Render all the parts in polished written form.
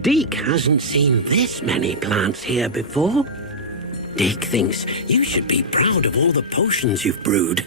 Deke hasn't seen this many plants here before. Deke thinks you should be proud of all the potions you've brewed.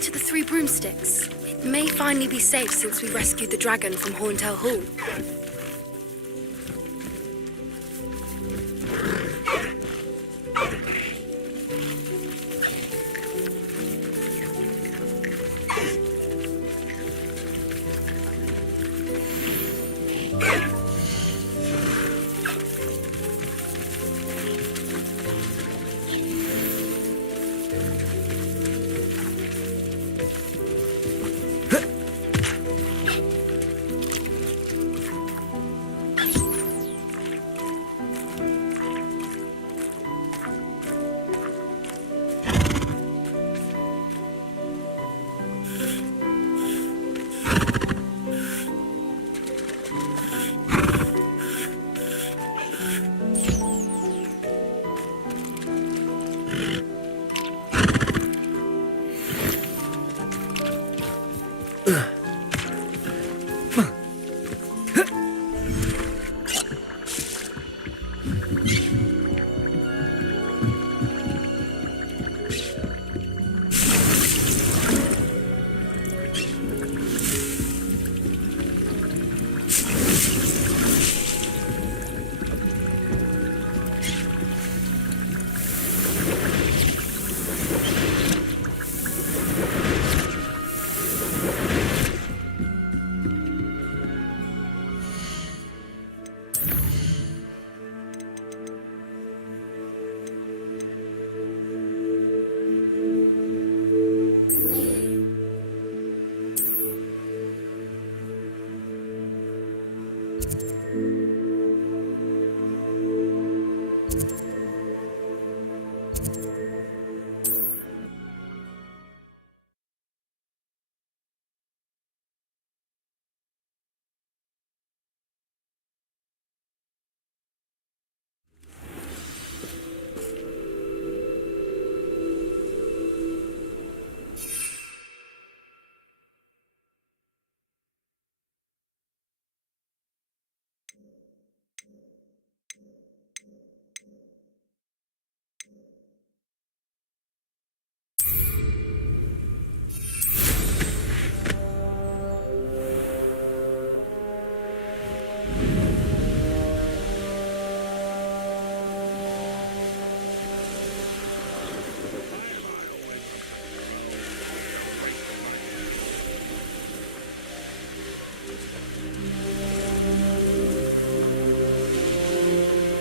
To the Three Broomsticks. It may finally be safe since we rescued the dragon from Horntail Hall.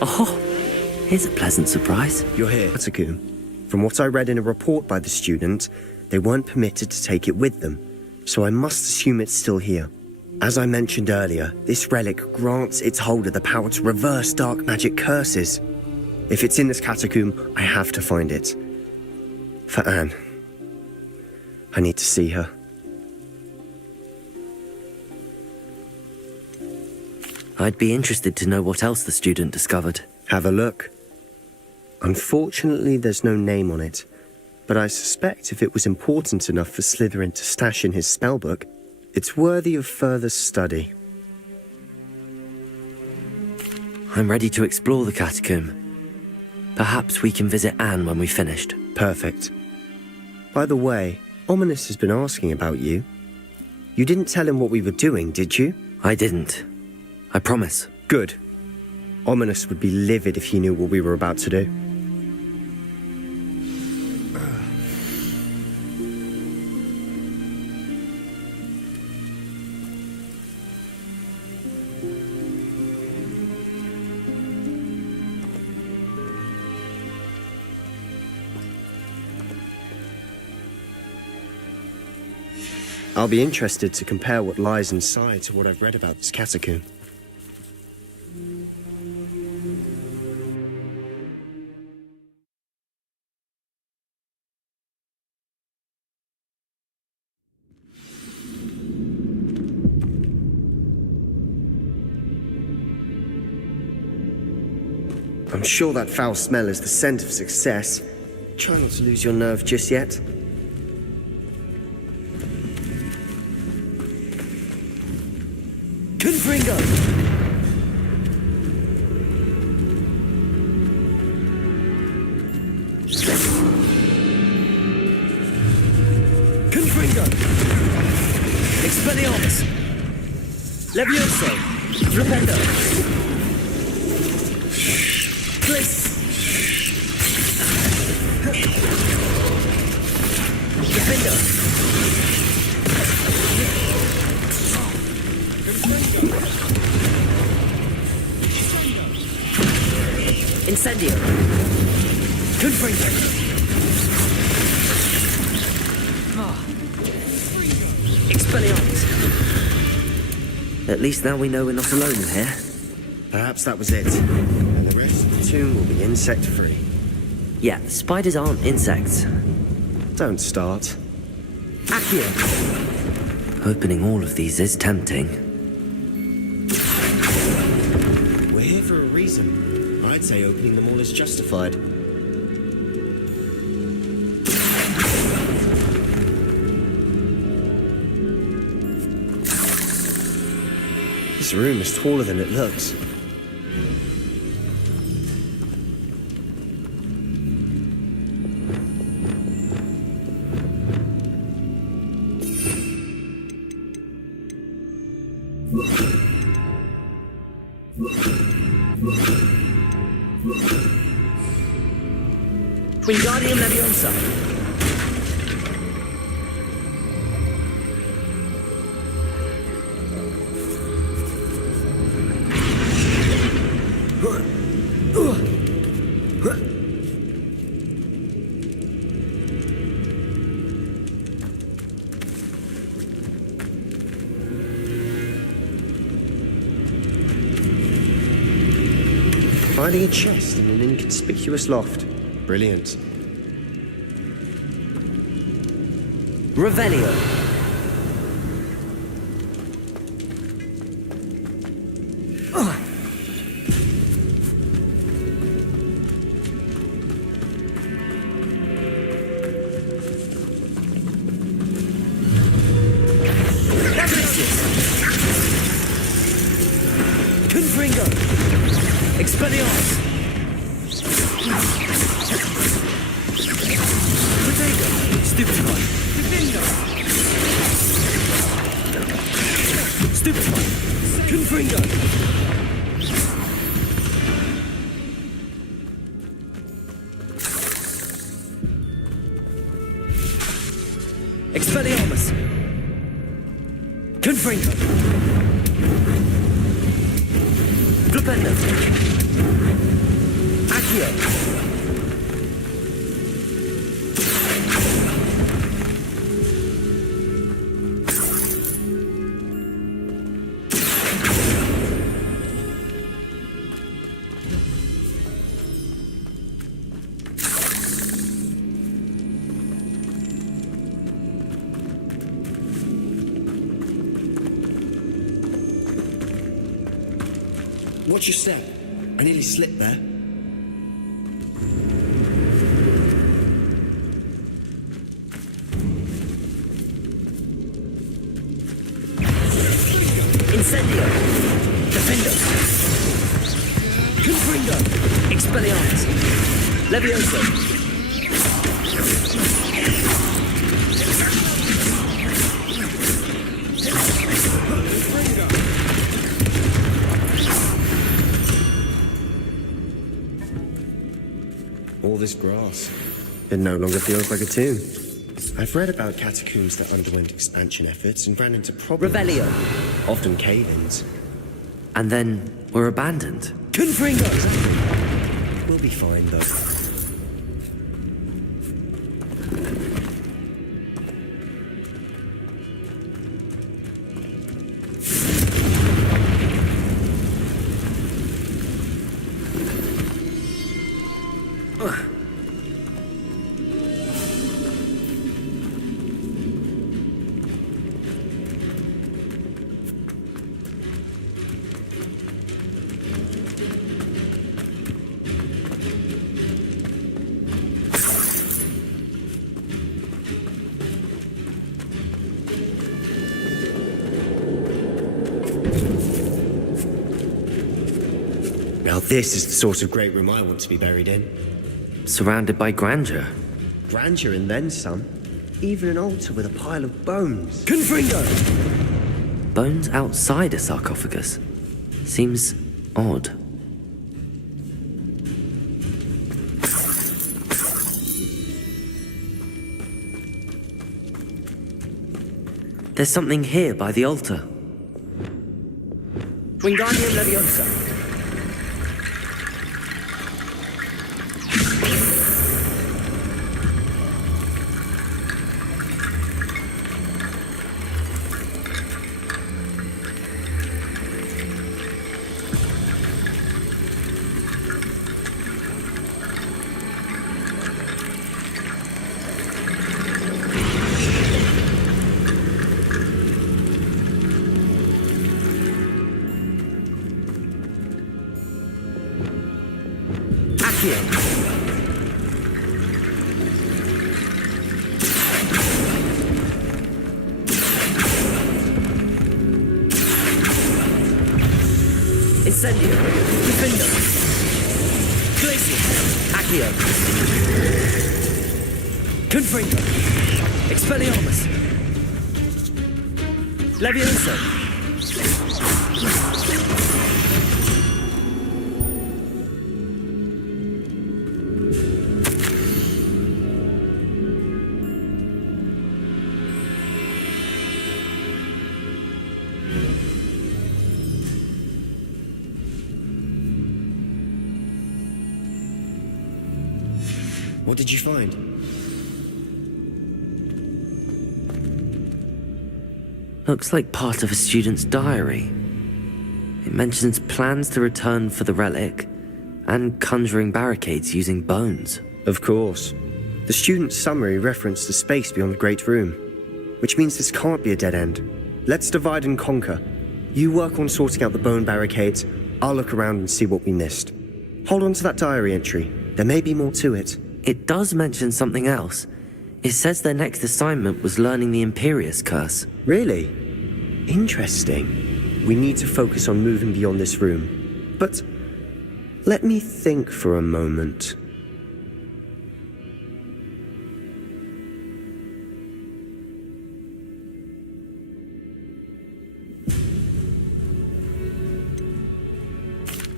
Oh, here's a pleasant surprise. You're here. Catacomb. From what I read in a report by the student, they weren't permitted to take it with them, so I must assume it's still here. As I mentioned earlier, this relic grants its holder the power to reverse dark magic curses. If it's in this catacomb, I have to find it. For Anne. I need to see her. I'd be interested to know what else the student discovered. Have a look. Unfortunately, there's no name on it, but I suspect if it was important enough for Slytherin to stash in his spellbook, it's worthy of further study. I'm ready to explore the catacomb. Perhaps we can visit Anne when we've finished. Perfect. By the way, Ominous has been asking about you. You didn't tell him what we were doing, did you? I didn't. I promise. Good. Ominous would be livid if he knew what we were about to do. I'll be interested to compare what lies inside to what I've read about this catacomb. I'm sure that foul smell is the scent of success. Try not to lose your nerve just yet. Confringo! Confringo! Expelliarmus! Levioso! Rependo! Bliss! Defender! Incendio! Confringo! Expelliarmus! At least now we know we're not alone in here. Perhaps that was it. And the rest of the tomb will be insect-free. Yeah, spiders aren't insects. Don't start. Accio! Opening all of these is tempting. We're here for a reason. I'd say opening them all is justified. This room is taller than it looks. Wingardium Leviosa. Finding a chest in an inconspicuous loft. Brilliant. Revelio. Confringo. Expelliarmus. Protego. Stupefy. Defendo. Stupefy. Confringo. Expelliarmus. Confringo. Flipendo. Accio. Watch your step. I nearly slipped there. Incendio. Defendo. Confringo. Expelliarmus. Levioso. All this grass. It no longer feels like a tomb. I've read about catacombs that underwent expansion efforts and ran into problems. Revelio. Often cave-ins. And then were abandoned. Confringo. We'll be fine, though. Now this is the sort of great room I want to be buried in. Surrounded by grandeur. Grandeur and then some. Even an altar with a pile of bones. Confringo. Bones outside a sarcophagus. Seems odd. There's something here by the altar. Wingardium Leviosa. Incendio. Defendo. Glacier. Accio. Confringo. Expelliarmus. Levioso. What did you find? Looks like part of a student's diary. It mentions plans to return for the relic and conjuring barricades using bones. Of course. The student's summary referenced the space beyond the Great Room, which means this can't be a dead end. Let's divide and conquer. You work on sorting out the bone barricades, I'll look around and see what we missed. Hold on to that diary entry. There may be more to it. It does mention something else. It says their next assignment was learning the Imperius Curse. Really? Interesting. We need to focus on moving beyond this room. But let me think for a moment.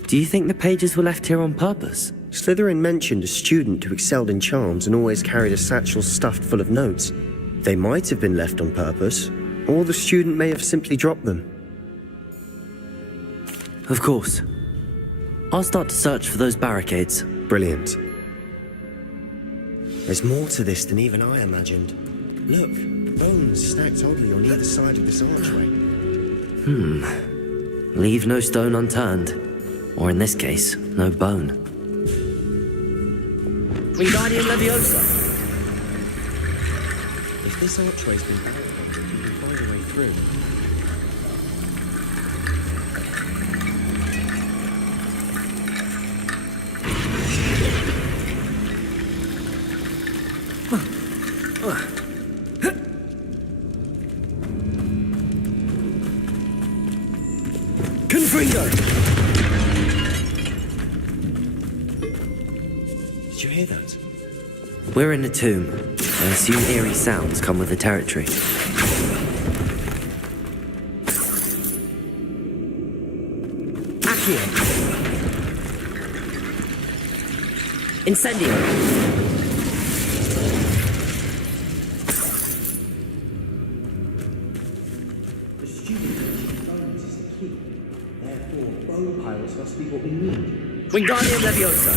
Do you think the pages were left here on purpose? Slytherin mentioned a student who excelled in charms and always carried a satchel stuffed full of notes. They might have been left on purpose, or the student may have simply dropped them. Of course. I'll start to search for those barricades. Brilliant. There's more to this than even I imagined. Look, bones stacked oddly on either side of this archway. Leave no stone unturned. Or in this case, no bone. Wingardium Leviosa! If this archway's been barricaded, we can find a way through. Confringo! Did you hear that? We're in a tomb. I assume eerie sounds come with the territory. Accio! Incendio! The student bones is the key. Therefore, bone piles must be what we need. Wingardium Leviosa!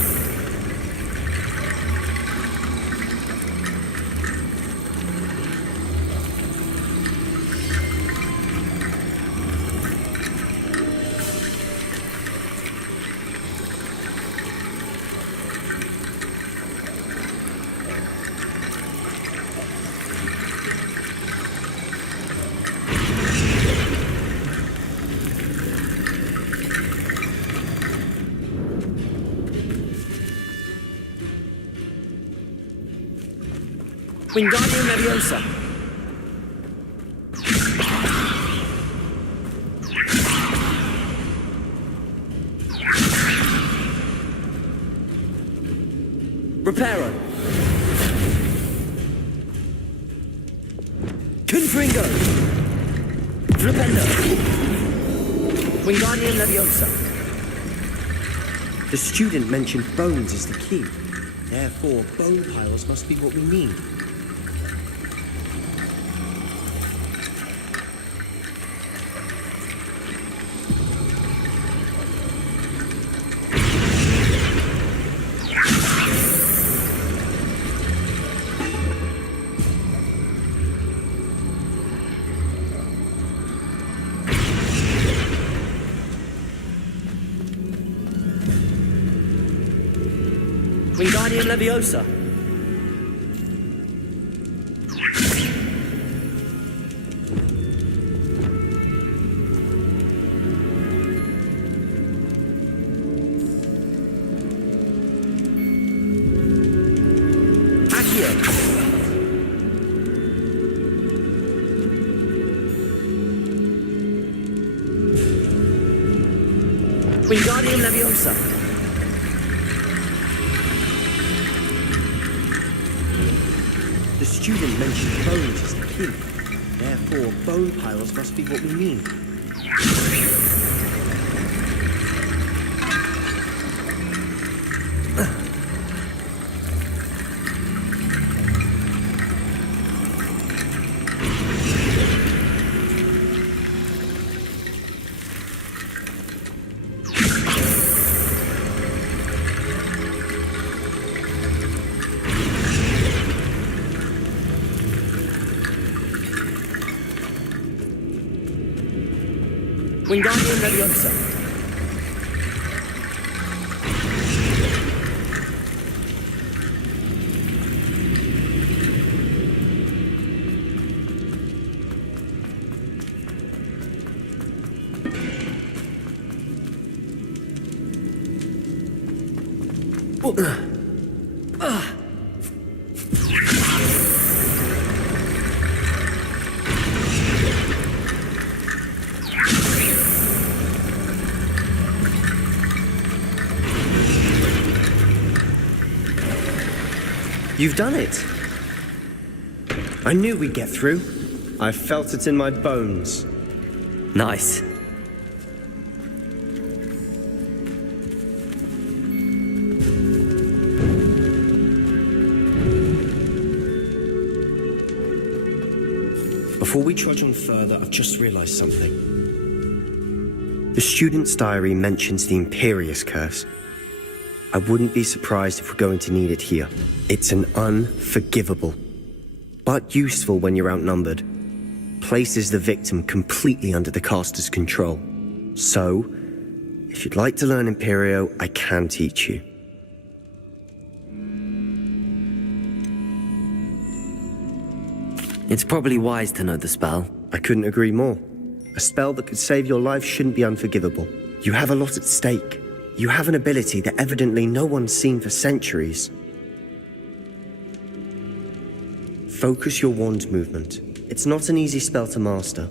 Wingardium Leviosa! Reparo! Confringo! Flipendo! Wingardium Leviosa! The student mentioned bones is the key. Therefore, bone piles must be what we need. Wingardium Leviosa! Accio! Wingardium Leviosa! The student mentioned bones is the key. Therefore, bone piles must be what we need. Wingardium Leviosa. You've done it. I knew we'd get through. I felt it in my bones. Nice. Before we trudge on further, I've just realized something. The student's diary mentions the Imperious Curse. I wouldn't be surprised if we're going to need it here. It's an unforgivable, but useful when you're outnumbered. Places the victim completely under the caster's control. So, if you'd like to learn Imperio, I can teach you. It's probably wise to know the spell. I couldn't agree more. A spell that could save your life shouldn't be unforgivable. You have a lot at stake. You have an ability that evidently no one's seen for centuries. Focus your wand movement. It's not an easy spell to master.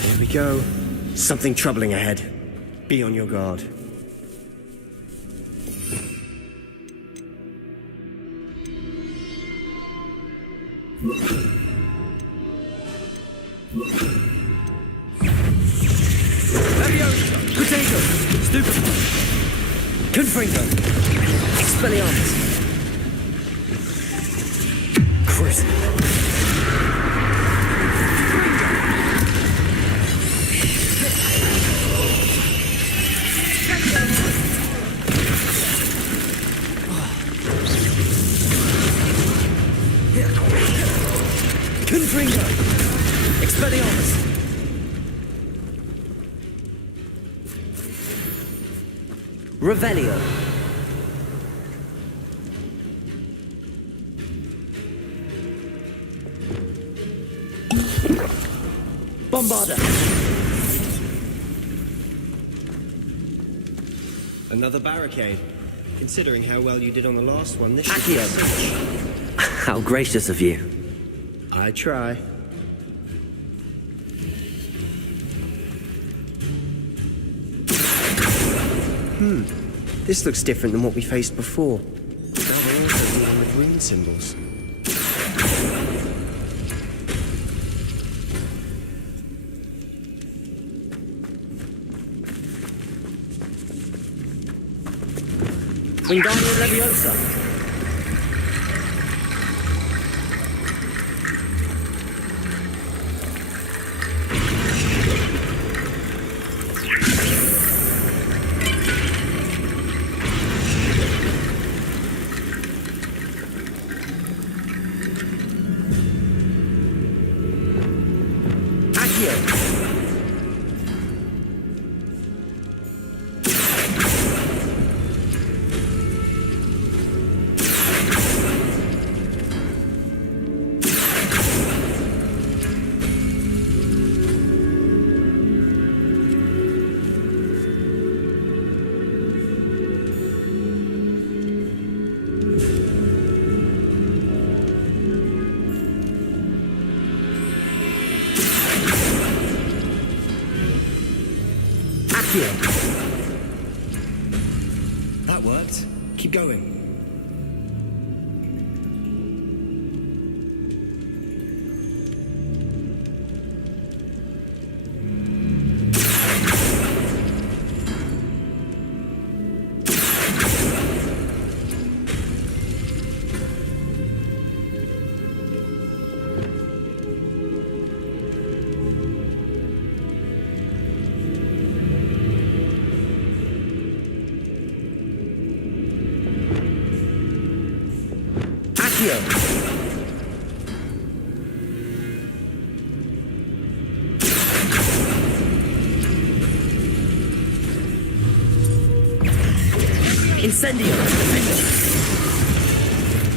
Here we go. Something troubling ahead. Be on your guard. Leviosa! Potato! Stupid! Confringo! Expelliarmus! Chris! Confringo! Expelliarmus! Revelio. Bombarda. Another barricade. Considering how well you did on the last one, this should Accio. be a cinch. How gracious of you. I try. This looks different than what we faced before. Now we're also dealing with rune symbols. Wingardium Leviosa. Accio. That worked. Keep going. Accio! Incendio!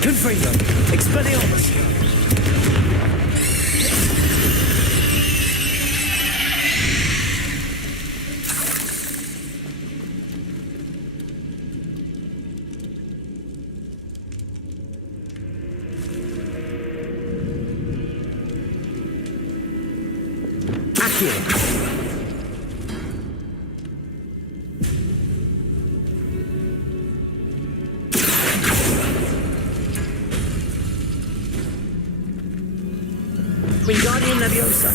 Confringo! Expelliarmus! Accio! Wingardium Leviosa.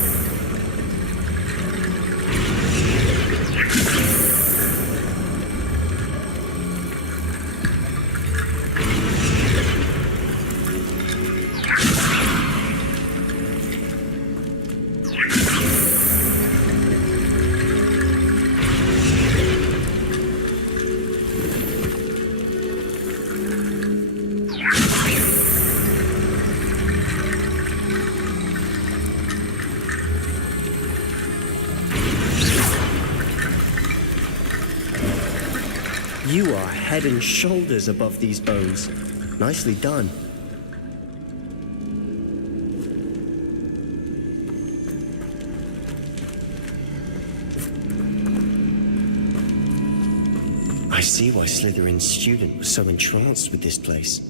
You are head and shoulders above these bows. Nicely done. I see why Slytherin's student was so entranced with this place.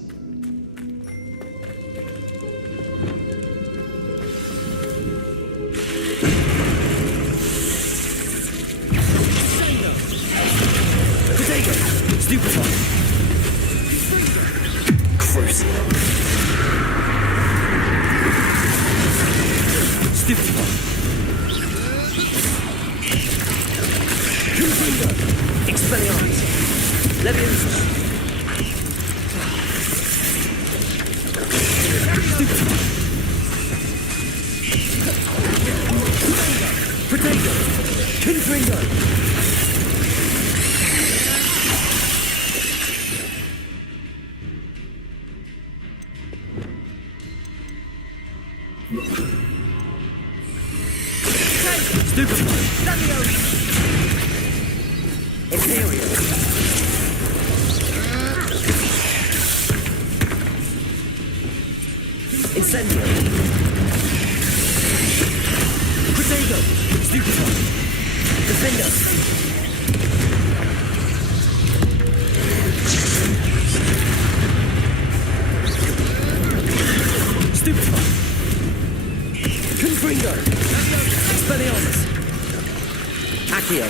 Stupefy! Crucible! Stupefy! Confringo! Expelliarmus! Leviosa! Stupefy! Protego! Confringo! Stupefy! Imperial! Incendio! Protego! Stupefy! Defender! Stupefy! Confringo! Expelliarmus! Accio!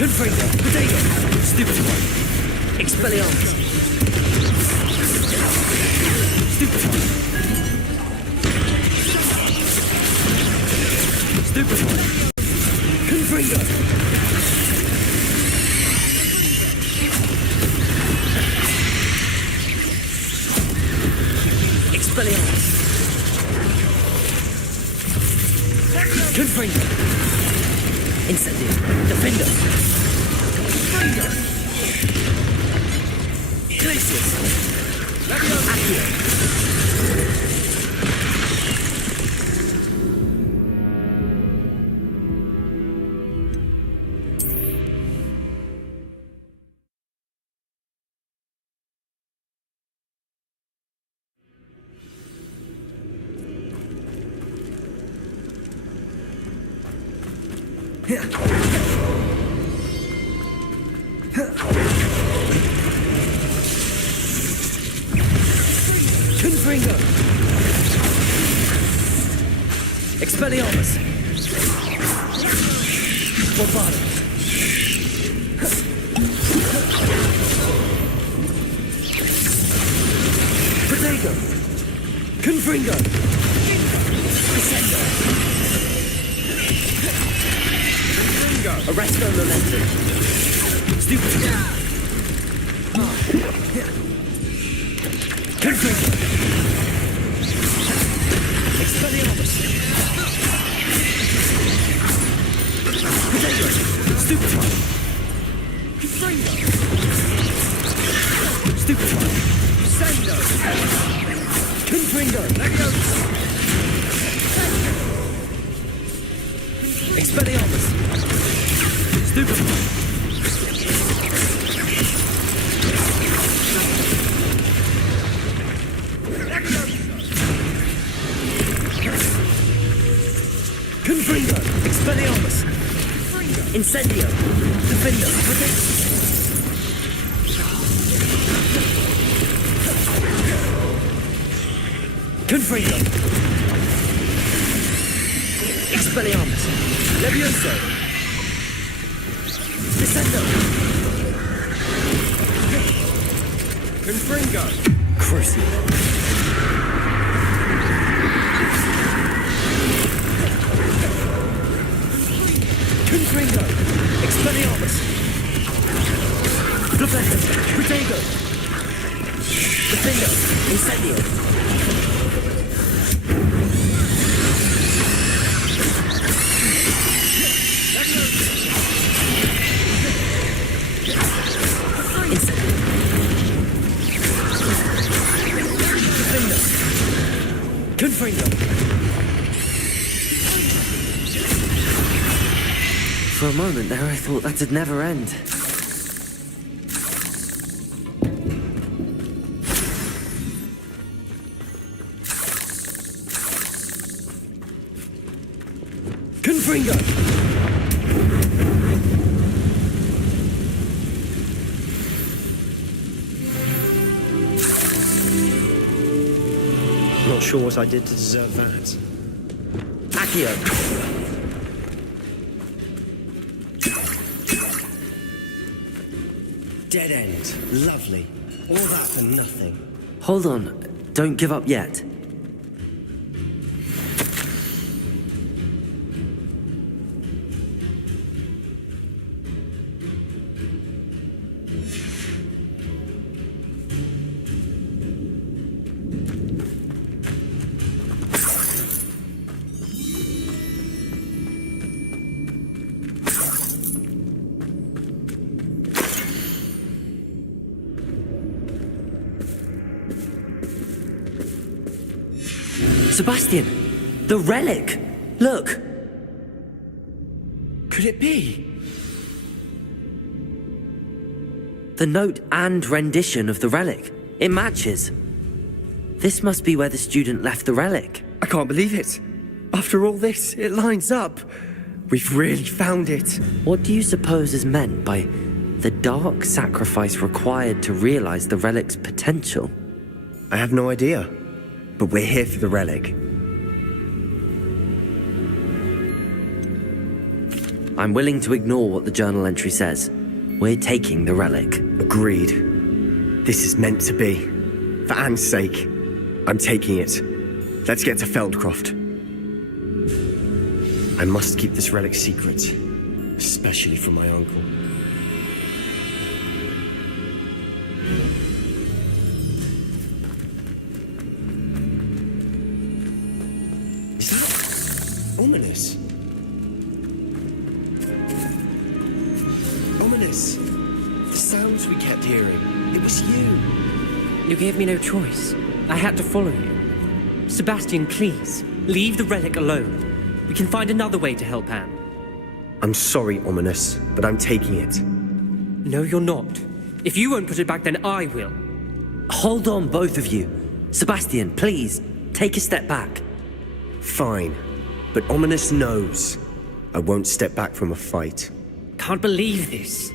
Confringo! Protego! Stupefy! Expelliarmus! Stupefy! Stupefy! Confringo! Expelliarmus! Confringo! Incendio! Defender! Glacius! Accio! Confringo! Expelliarmus! Bombado! Protego! Confringo! Descendo! Confringo! Arresto momentum! Stupid! Confringo! Expelliarmus! Potato! Stupid one! Confringo! Stupid one! Sendo! Confringo! Leviosa! Expelliarmus! Stupid one! Confringo! Expelliarmus! Incendio! Defendo! Confringo! Expelliarmus! Levioso! Descendo! Confringo! Crucio! Confringo! Expelliarmus! Defendo! Protego! Defendo! Incendio! Confringo! For a moment there, I thought that'd never end. Confringo! Not sure what I did to deserve that. Accio! Dead end. Lovely. All that for nothing. Hold on, don't give up yet. Sebastian! The relic! Look! Could it be? The note and rendition of the relic. It matches. This must be where the student left the relic. I can't believe it. After all this, it lines up. We've really found it. What do you suppose is meant by the dark sacrifice required to realize the relic's potential? I have no idea. But we're here for the relic. I'm willing to ignore what the journal entry says. We're taking the relic. Agreed. This is meant to be. For Anne's sake, I'm taking it. Let's get to Feldcroft. I must keep this relic secret, especially from my uncle. Is that ominous? Ominous. The sounds we kept hearing. It was you. You gave me no choice. I had to follow you. Sebastian, please, leave the relic alone. We can find another way to help Anne. I'm sorry, Ominous, but I'm taking it. No, you're not. If you won't put it back, then I will. Hold on, both of you. Sebastian, please, take a step back. Fine, but Ominous knows I won't step back from a fight. Can't believe this.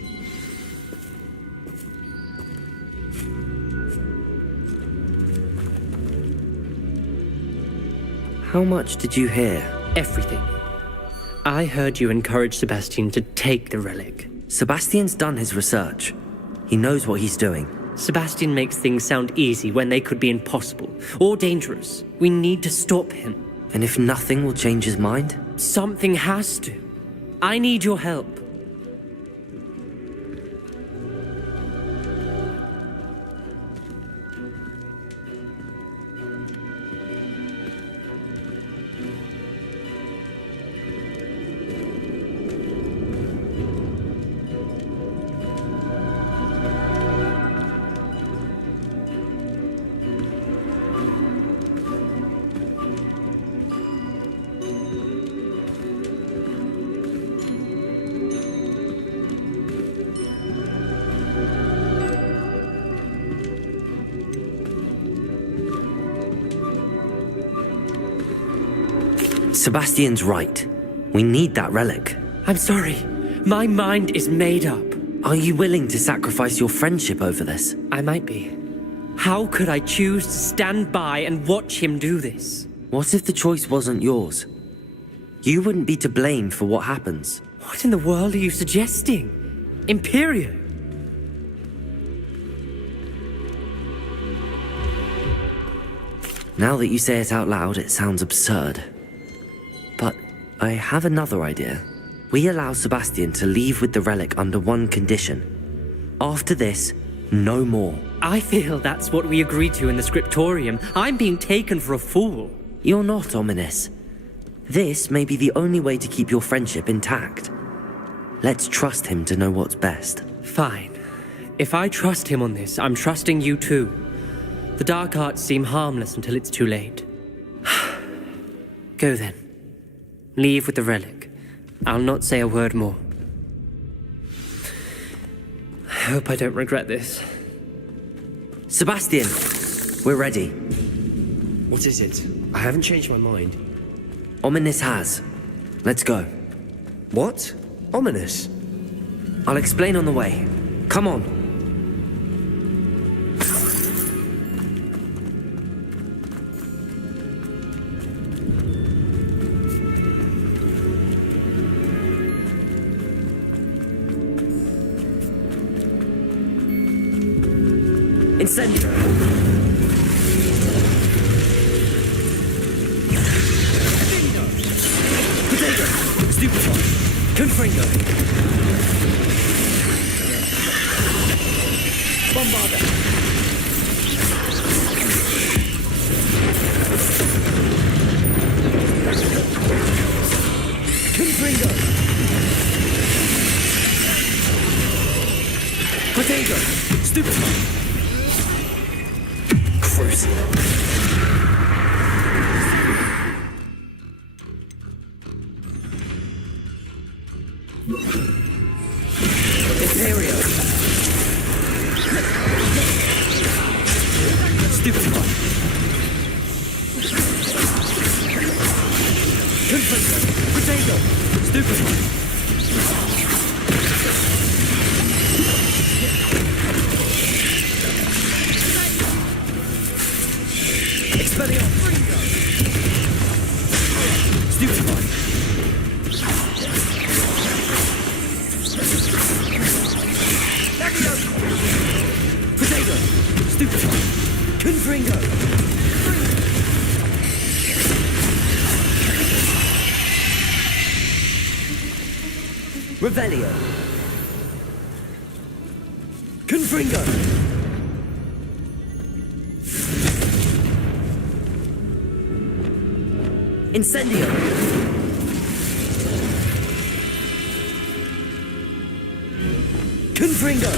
How much did you hear? Everything. I heard you encourage Sebastian to take the relic. Sebastian's done his research. He knows what he's doing. Sebastian makes things sound easy when they could be impossible or dangerous. We need to stop him. And if nothing will change his mind? Something has to. I need your help. Sebastian's right. We need that relic. I'm sorry. My mind is made up. Are you willing to sacrifice your friendship over this? I might be. How could I choose to stand by and watch him do this? What if the choice wasn't yours? You wouldn't be to blame for what happens. What in the world are you suggesting? Imperio? Now that you say it out loud, it sounds absurd. But I have another idea. We allow Sebastian to leave with the relic under one condition. After this, no more. I feel that's what we agreed to in the scriptorium. I'm being taken for a fool. You're not, Ominous. This may be the only way to keep your friendship intact. Let's trust him to know what's best. Fine. If I trust him on this, I'm trusting you too. The dark arts seem harmless until it's too late. Go then. Leave with the relic. I'll not say a word more. I hope I don't regret this. Sebastian, we're ready. What is it? I haven't changed my mind. Ominous has. Let's go. What? Ominous? I'll explain on the way. Come on. Incendio! Potato! Stupefy! Confringo! Bombarda! Confringo! Potato! Stupefy! Imperio! Stupefy! Confringo! Potato! Stupefy! Expelliarmus! Stupefy! Potato! Stupefy! Confringo! Revelio! Confringo! Incendio! Confringo!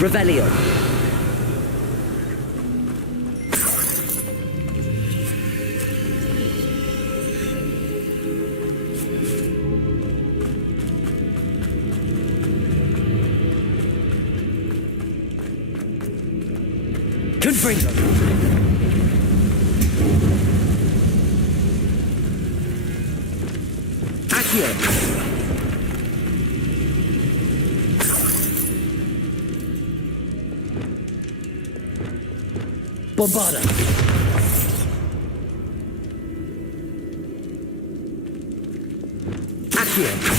Revelio! Confringo! Accio! Bombarda! Accio!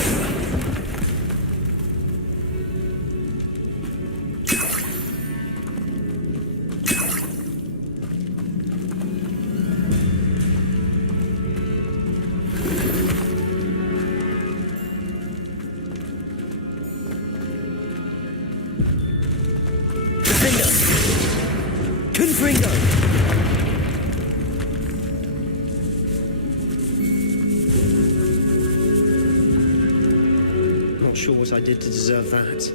Not sure what I did to deserve that.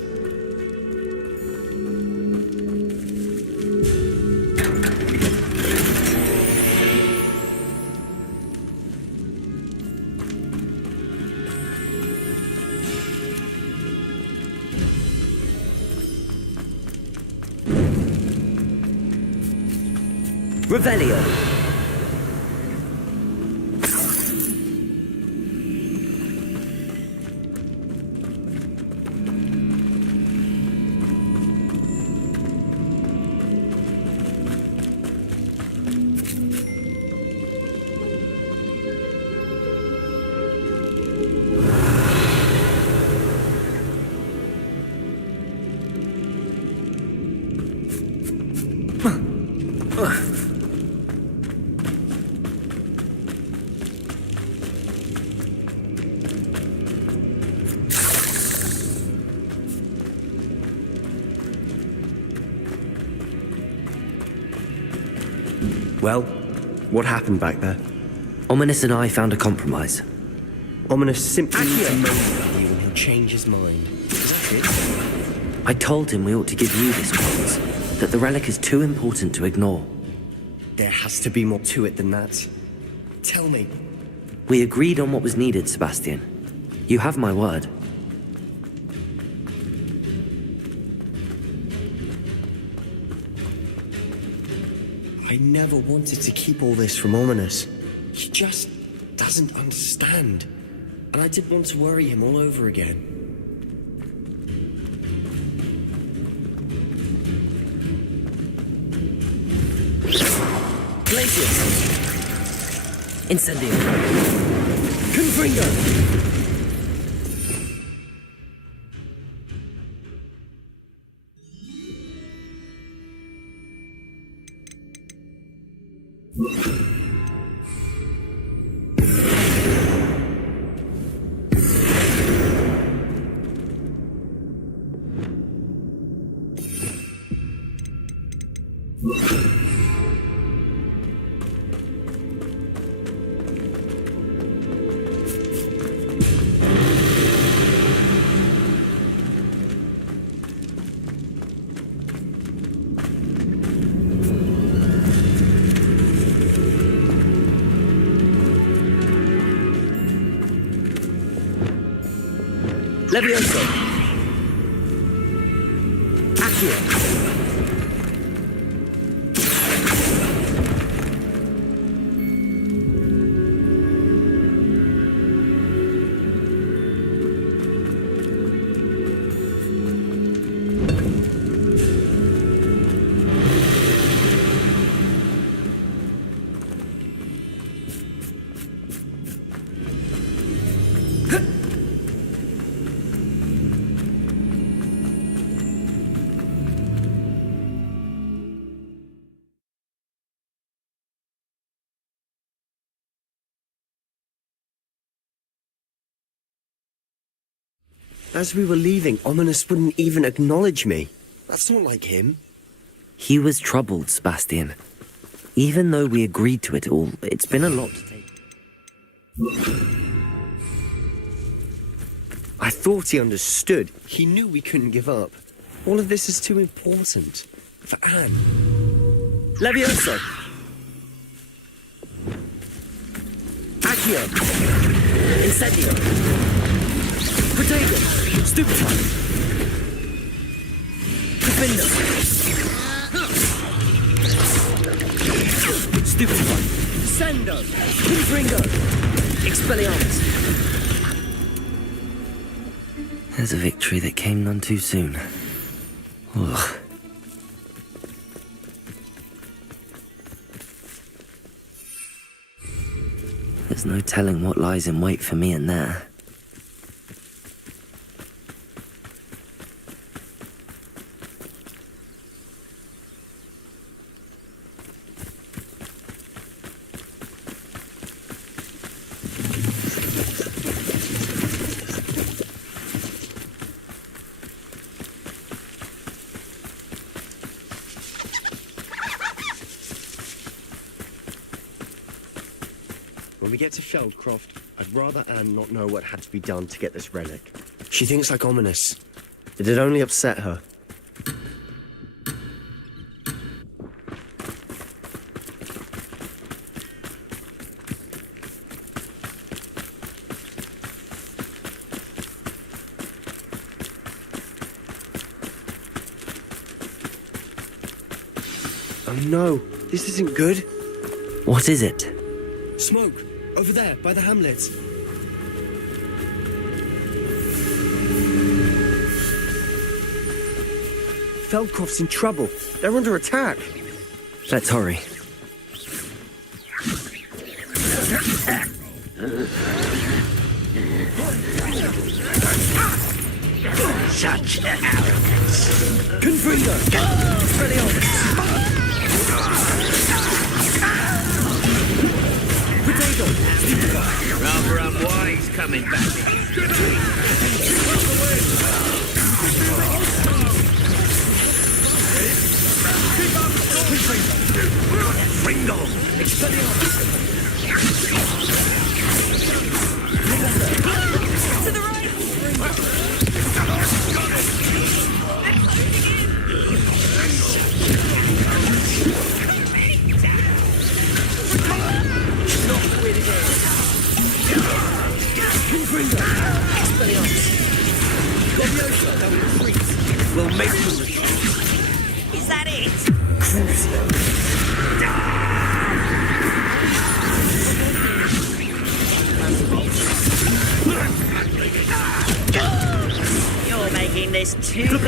Revelio. Well, what happened back there? Ominous and I found a compromise. Ominous simply needs a moment with you and he'll change his mind. Is that it? I told him we ought to give you this chance, that the relic is too important to ignore. There has to be more to it than that. Tell me. We agreed on what was needed, Sebastian. You have my word. I never wanted to keep all this from Ominous. He just doesn't understand. And I didn't want to worry him all over again. Glacius! Incendio! Confringo! Levioso! Accio! As we were leaving, Ominous wouldn't even acknowledge me. That's not like him. He was troubled, Sebastian. Even though we agreed to it all, it's been a lot to take. I thought he understood. He knew we couldn't give up. All of this is too important. For Anne. Levioso! Accio! Incendio! Potato! Stupefy! Defender! Stupefy! Sendo! Confringo! Expelliarmus! There's a victory that came none too soon. Ugh. There's no telling what lies in wait for me in there. When we get to Feldcroft, I'd rather Anne not know what had to be done to get this relic. She thinks like ominous. It'd only upset her. Oh no, this isn't good. What is it? Smoke! Over there, by the hamlet. Feldcroft's in trouble. They're under attack. Let's hurry. Such arrogance. Confringo! Rather unwise coming back. Ringo! To the right! We'll make them. Is that it? You're making this too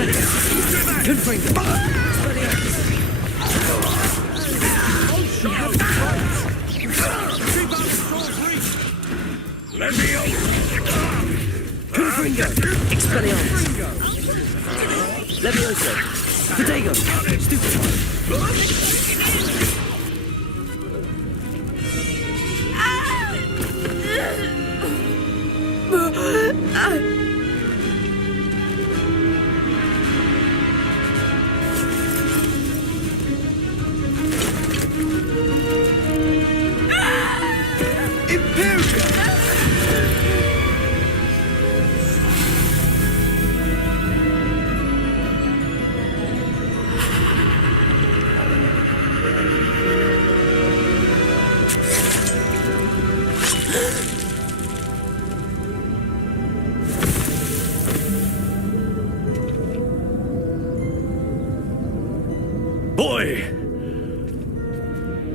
Boy!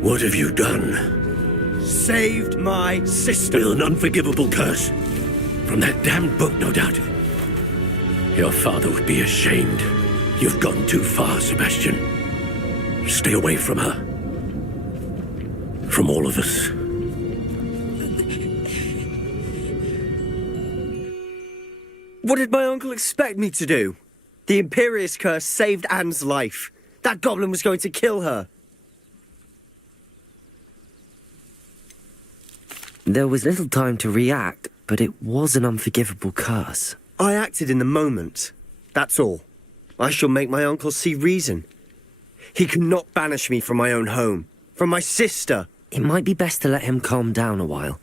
What have you done? Saved my sister. With an unforgivable curse. From that damned book, no doubt. Your father would be ashamed. You've gone too far, Sebastian. Stay away from her. From all of us. What did my uncle expect me to do? The Imperious curse saved Anne's life. That goblin was going to kill her. There was little time to react, but it was an unforgivable curse. I acted in the moment. That's all. I shall make my uncle see reason. He cannot banish me from my own home. From my sister. It might be best to let him calm down a while.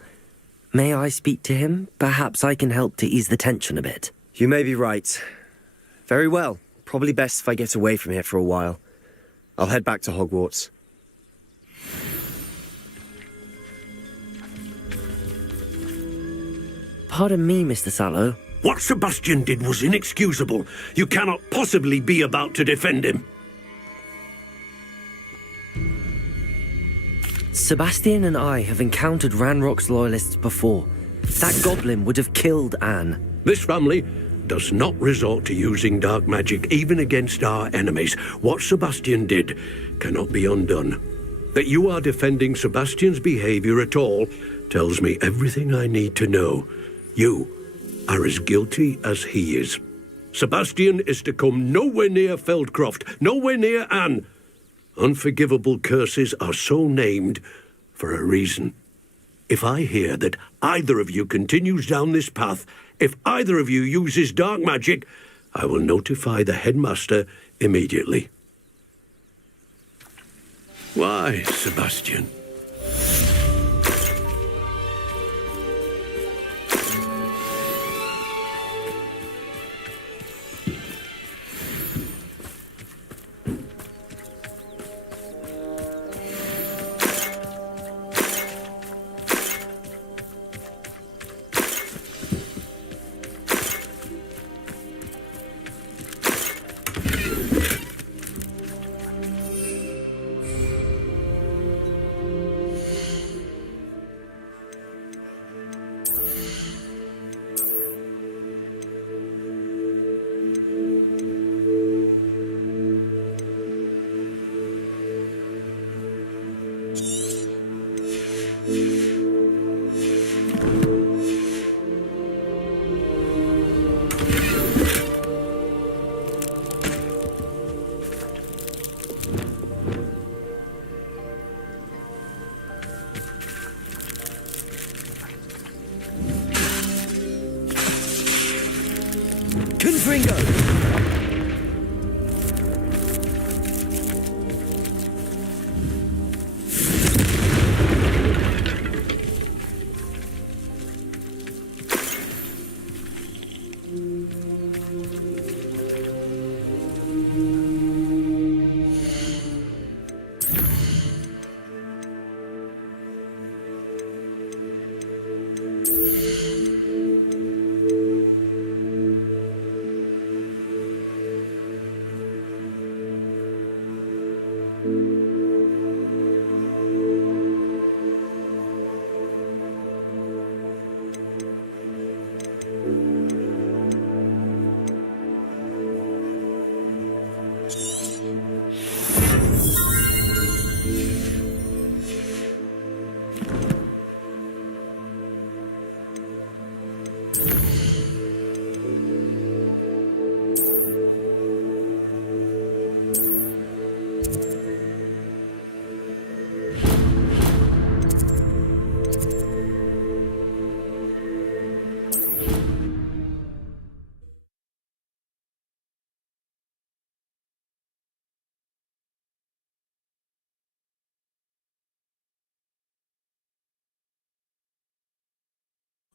May I speak to him? Perhaps I can help to ease the tension a bit. You may be right. Very well. Probably best if I get away from here for a while. I'll head back to Hogwarts. Pardon me, Mr. Sallow. What Sebastian did was inexcusable. You cannot possibly be about to defend him. Sebastian and I have encountered Ranrock's loyalists before. That goblin would have killed Anne. This family does not resort to using dark magic even against our enemies. What Sebastian did cannot be undone. That you are defending Sebastian's behavior at all tells me everything I need to know. You are as guilty as he is. Sebastian is to come nowhere near Feldcroft, nowhere near Anne. Unforgivable curses are so named for a reason. If I hear that either of you continues down this path, if either of you uses dark magic, I will notify the headmaster immediately. Why, Sebastian?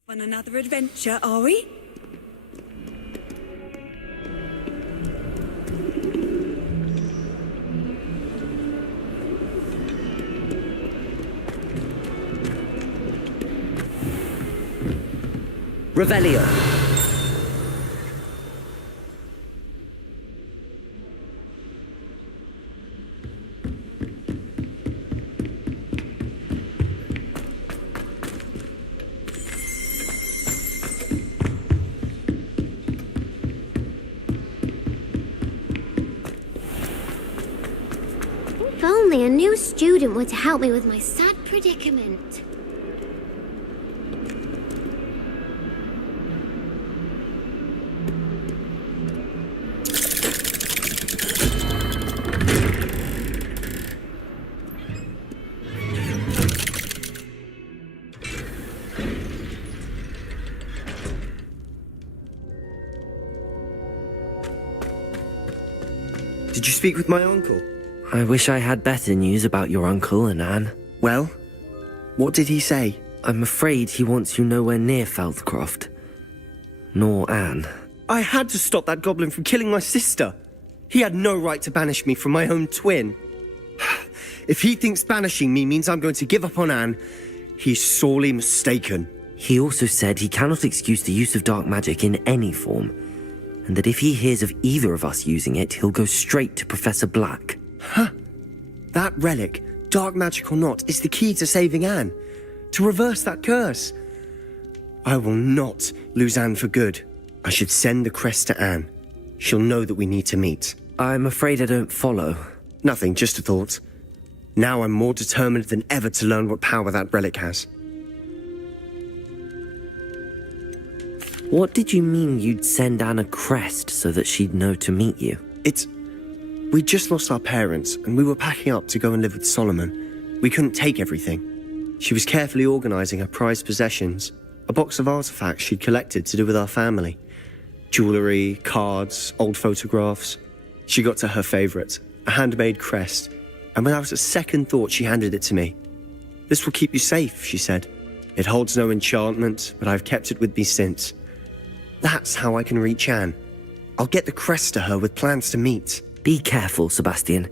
On another adventure, are we? Revelio. If only a new student were to help me with my sad predicament. Did you speak with my uncle? I wish I had better news about your uncle and Anne. Well, what did he say? I'm afraid he wants you nowhere near Feldcroft. Nor Anne. I had to stop that goblin from killing my sister. He had no right to banish me from my own twin. If he thinks banishing me means I'm going to give up on Anne, he's sorely mistaken. He also said he cannot excuse the use of dark magic in any form, and that if he hears of either of us using it, he'll go straight to Professor Black. Huh? That relic, dark magic or not, is the key to saving Anne. To reverse that curse. I will not lose Anne for good. I should send the crest to Anne. She'll know that we need to meet. I'm afraid I don't follow. Nothing, just a thought. Now I'm more determined than ever to learn what power that relic has. What did you mean you'd send Anne a crest so that she'd know to meet you? We'd just lost our parents, and we were packing up to go and live with Solomon. We couldn't take everything. She was carefully organising her prized possessions, a box of artefacts she'd collected to do with our family. Jewellery, cards, old photographs. She got to her favourite, a handmade crest, and without a second thought she handed it to me. "This will keep you safe," she said. "It holds no enchantment, but I've kept it with me since. That's how I can reach Anne. I'll get the crest to her with plans to meet." Be careful, Sebastian.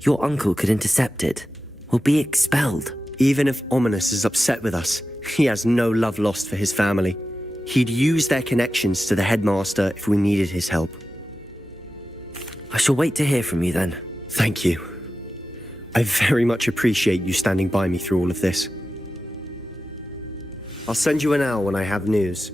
Your uncle could intercept it. We'll be expelled. Even if Ominous is upset with us, he has no love lost for his family. He'd use their connections to the headmaster if we needed his help. I shall wait to hear from you then. Thank you. I very much appreciate you standing by me through all of this. I'll send you an owl when I have news.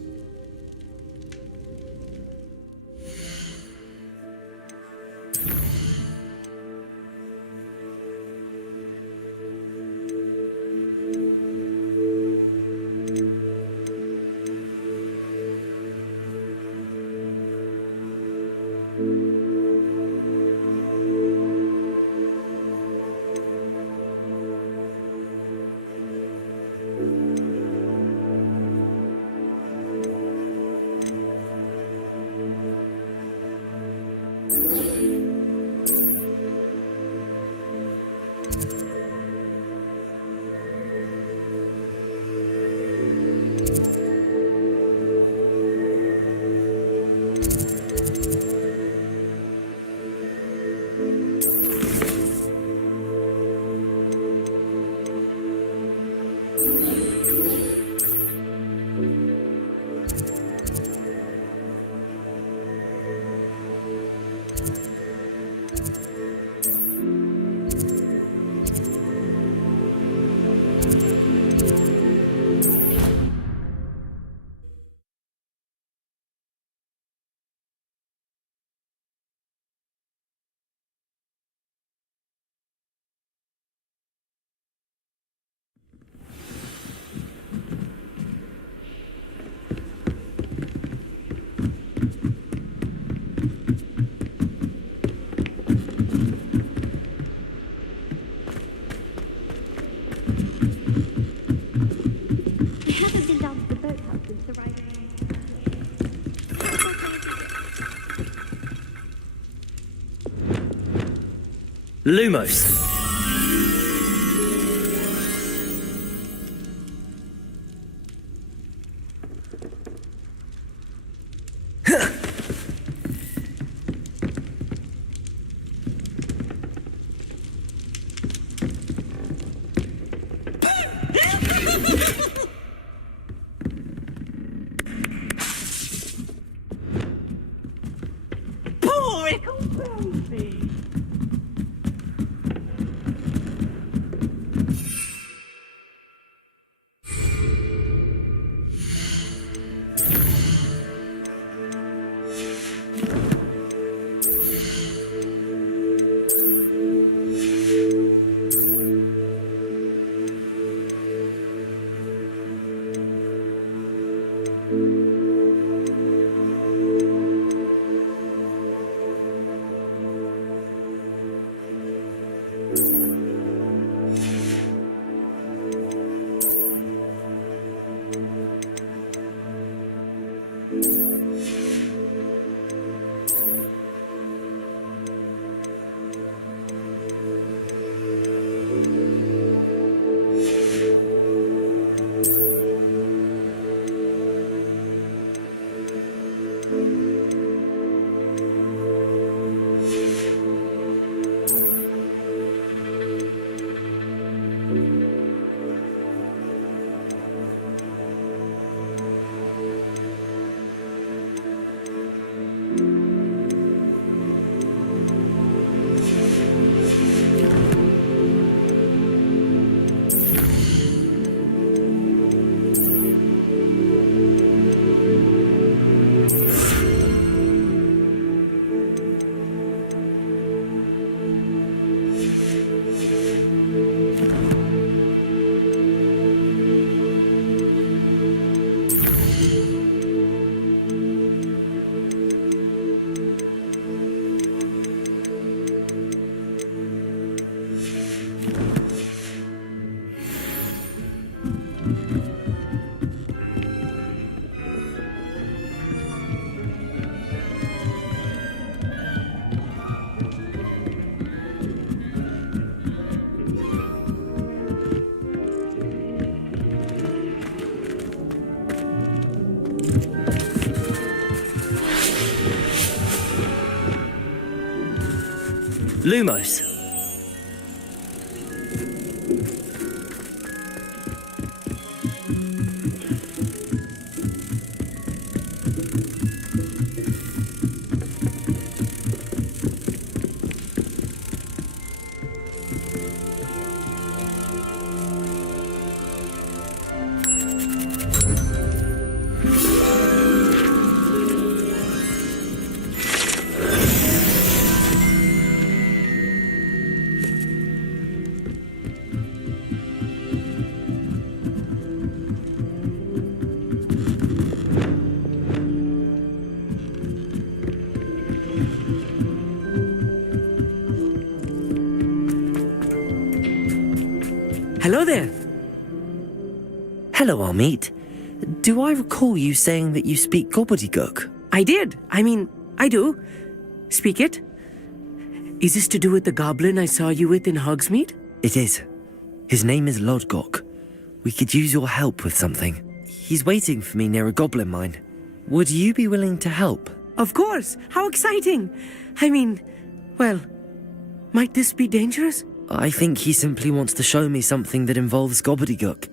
Lumos! Lumos. Hello there. Hello, Amit. Do I recall you saying that you speak gobbledygook? I did. I do. Speak it. Is this to do with the goblin I saw you with in Hogsmeade? It is. His name is Lodgok. We could use your help with something. He's waiting for me near a goblin mine. Would you be willing to help? Of course. How exciting. Well, might this be dangerous? I think he simply wants to show me something that involves gobbledygook.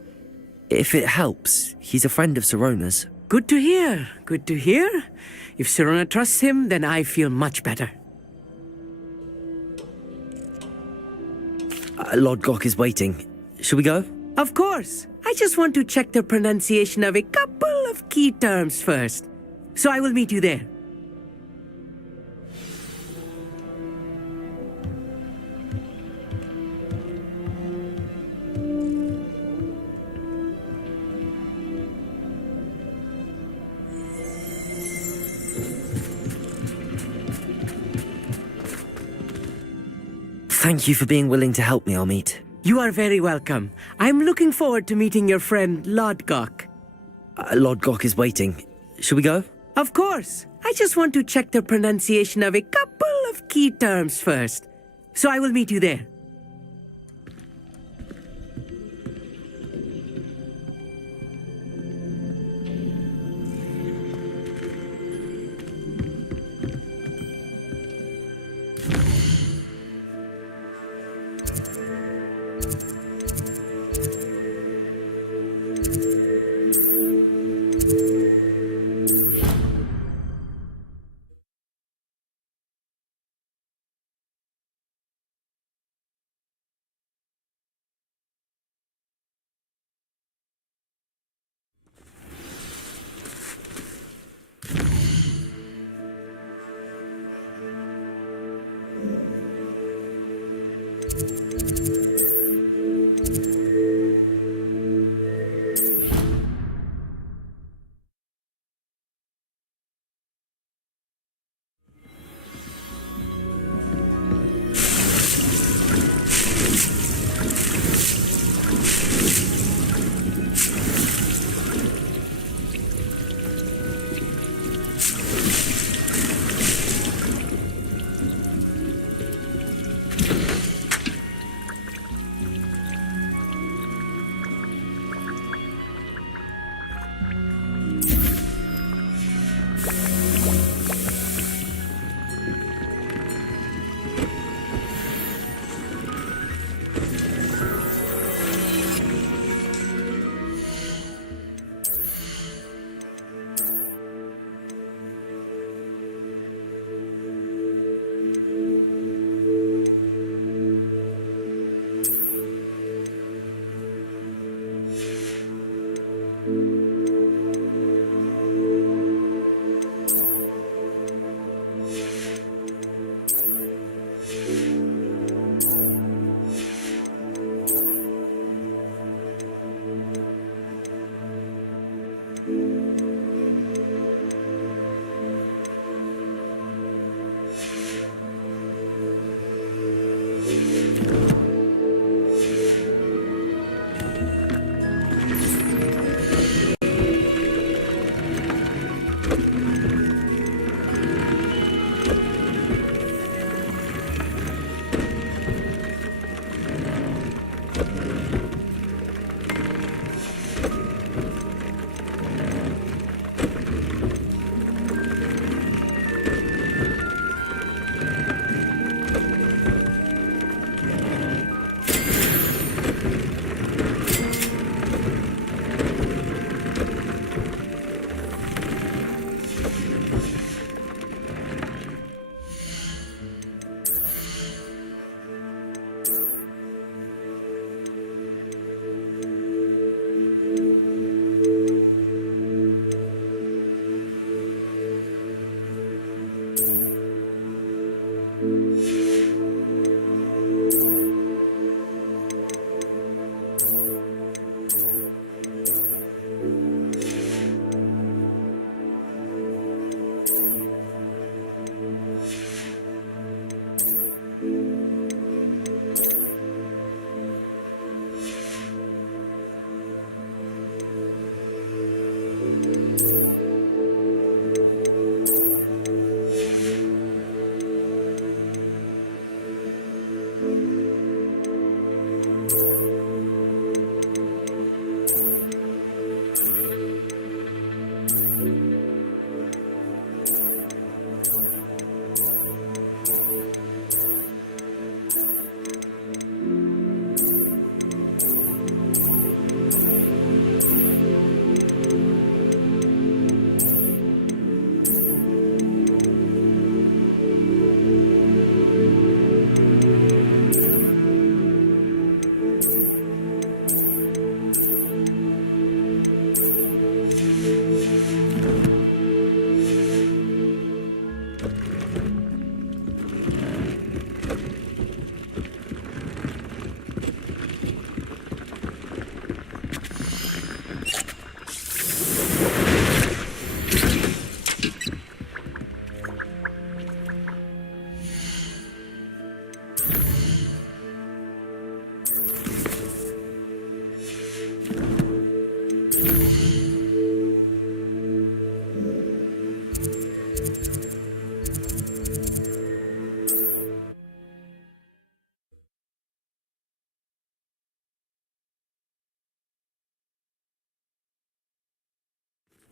If it helps, he's a friend of Sirona's. Good to hear. Good to hear. If Sirona trusts him, then I feel much better. Lodgok is waiting. Shall we go? Of course. I just want to check the pronunciation of a couple of key terms first. So I will meet you there. Thank you for being willing to help me, Amit. You are very welcome. I'm looking forward to meeting your friend Lodgok. Lodgok is waiting. Shall we go? Of course. I just want to check the pronunciation of a couple of key terms first. So I will meet you there.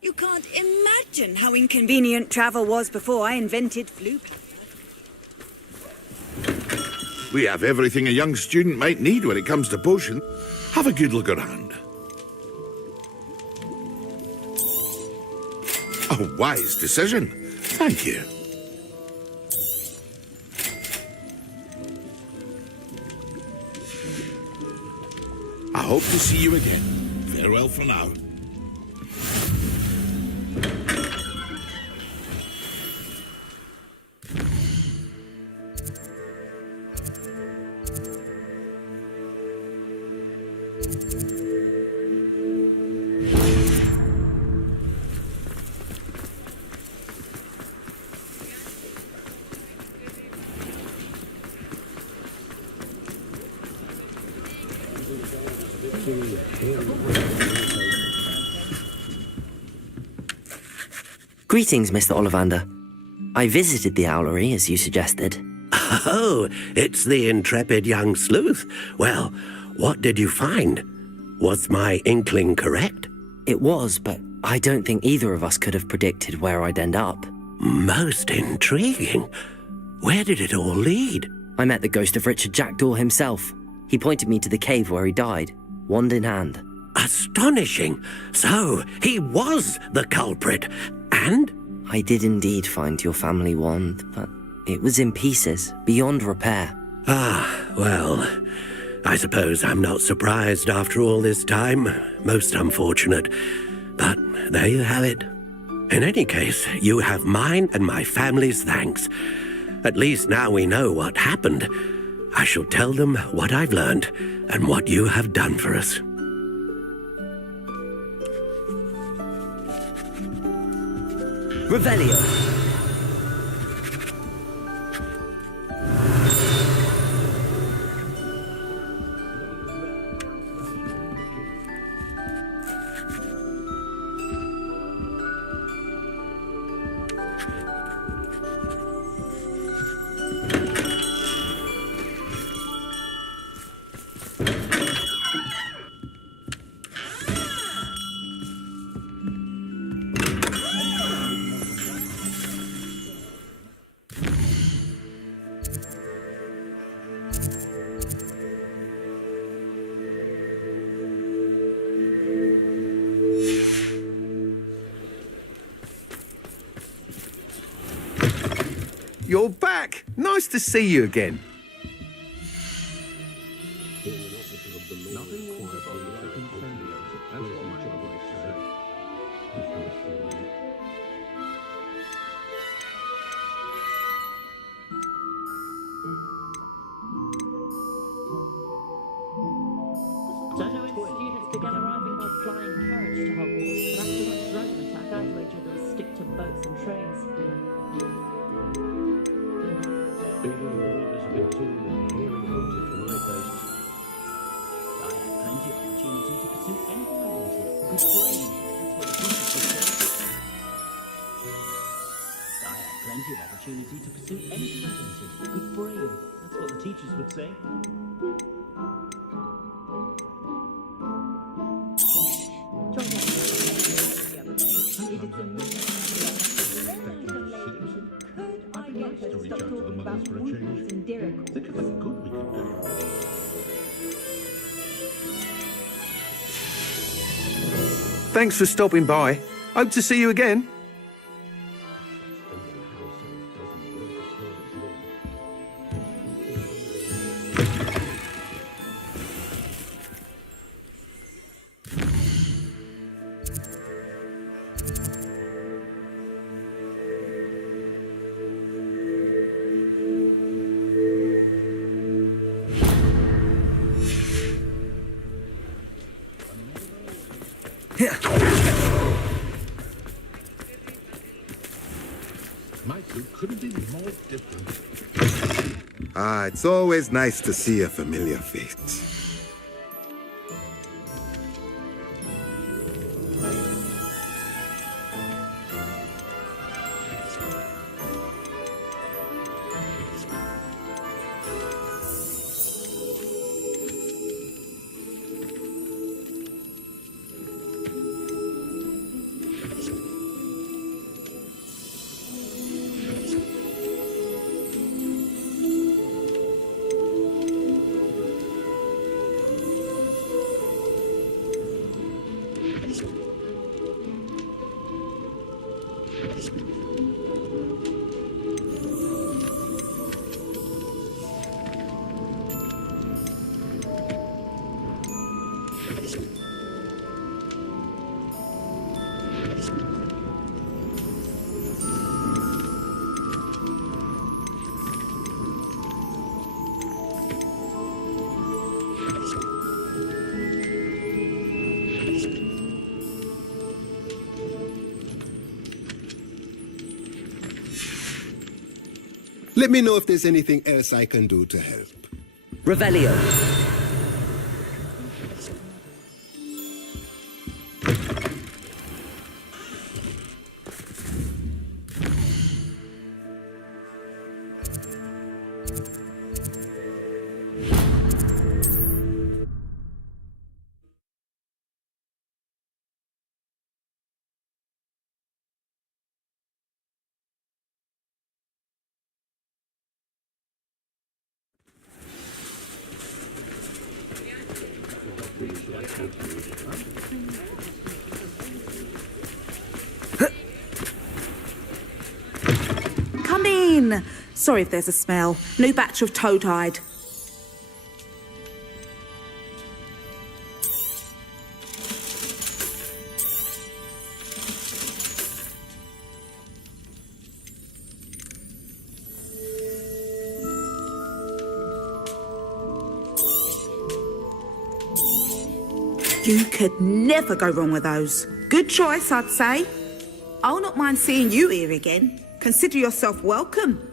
You can't imagine how inconvenient travel was before I invented flu. We have everything a young student might need when it comes to potions. Have a good look around. A wise decision. Thank you. I hope to see you again. Farewell for now. Greetings, Mr. Ollivander. I visited the owlery, as you suggested. Oh, it's the intrepid young sleuth. Well, what did you find? Was my inkling correct? It was, but I don't think either of us could have predicted where I'd end up. Most intriguing. Where did it all lead? I met the ghost of Richard Jackdaw himself. He pointed me to the cave where he died, wand in hand. Astonishing. So, he was the culprit. And? I did indeed find your family wand, but it was in pieces, beyond repair. Ah, well, I suppose I'm not surprised after all this time. Most unfortunate. But there you have it. In any case, you have mine and my family's thanks. At least now we know what happened. I shall tell them what I've learned and what you have done for us. Revelio. You're back! Nice to see you again. Students began arriving by flying carriage to Hogwarts, but after much dragon attack, I wager they'll stick to boats and trains. Being on board is a bit too hairy haunted for my taste. I had plenty of opportunity to pursue anything I wanted. Good brain, that's what the teachers would say. I had plenty of opportunity to pursue anything I wanted. Good brain, that's what the teachers would say. Thanks for stopping by. Hope to see you again. My suit couldn't be more different. Ah, it's always nice to see a familiar face. Let me know if there's anything else I can do to help. Revelio. Come in. Sorry if there's a smell. New batch of toad-hide. You could never go wrong with those. Good choice, I'd say. I'll not mind seeing you here again. Consider yourself welcome.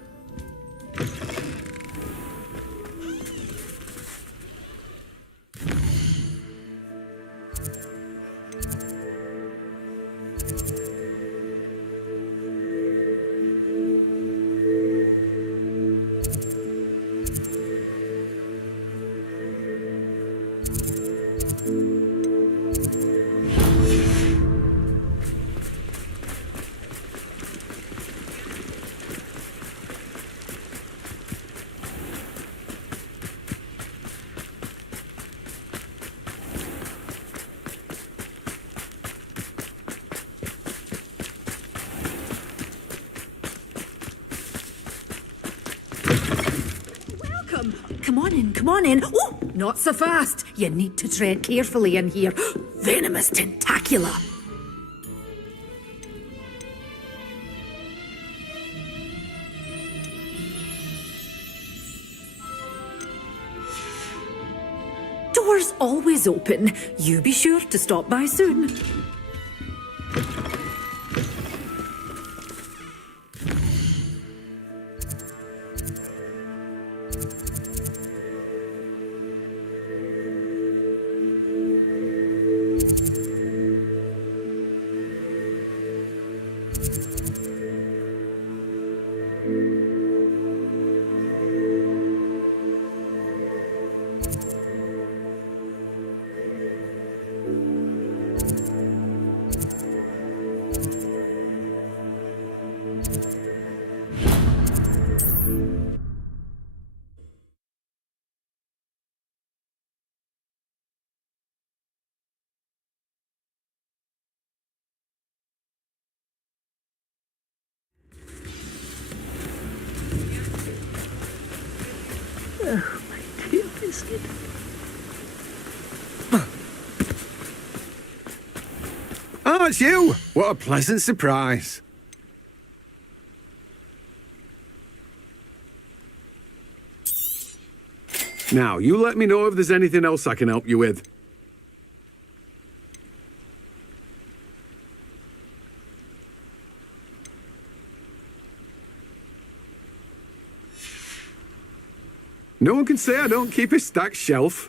Come on in. Oh, not so fast. You need to tread carefully in here. Venomous tentacula. Doors always open. You be sure to stop by soon. Oh, my dear biscuit. Oh, it's you! What a pleasant surprise. Now, you let me know if there's anything else I can help you with. No one can say I don't keep a stacked shelf.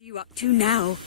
You up to now?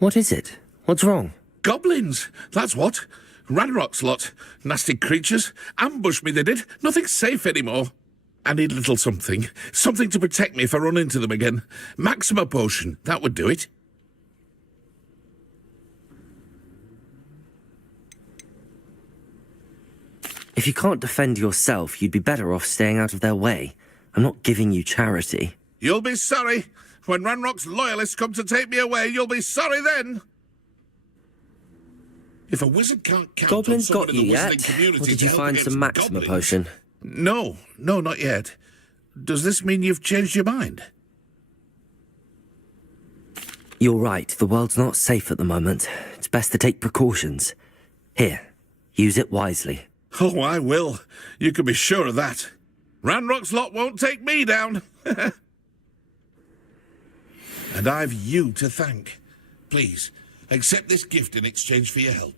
What is it? What's wrong? Goblins, that's what. Ranrock's lot. Nasty creatures. Ambush me, they did. Nothing's safe anymore. I need a little something. Something to protect me if I run into them again. Maxima potion, that would do it. If you can't defend yourself, you'd be better off staying out of their way. I'm not giving you charity. You'll be sorry. When Ranrock's loyalists come to take me away, you'll be sorry then. If a wizard can't count Goblins on someone got in you the yet? wizarding community Or did to you help find against some Maxima goblins- potion? No, not yet. Does this mean you've changed your mind? You're right, the world's not safe at the moment. It's best to take precautions. Here, use it wisely. Oh, I will. You can be sure of that. Ranrock's lot won't take me down. And I've you to thank. Please, accept this gift in exchange for your help.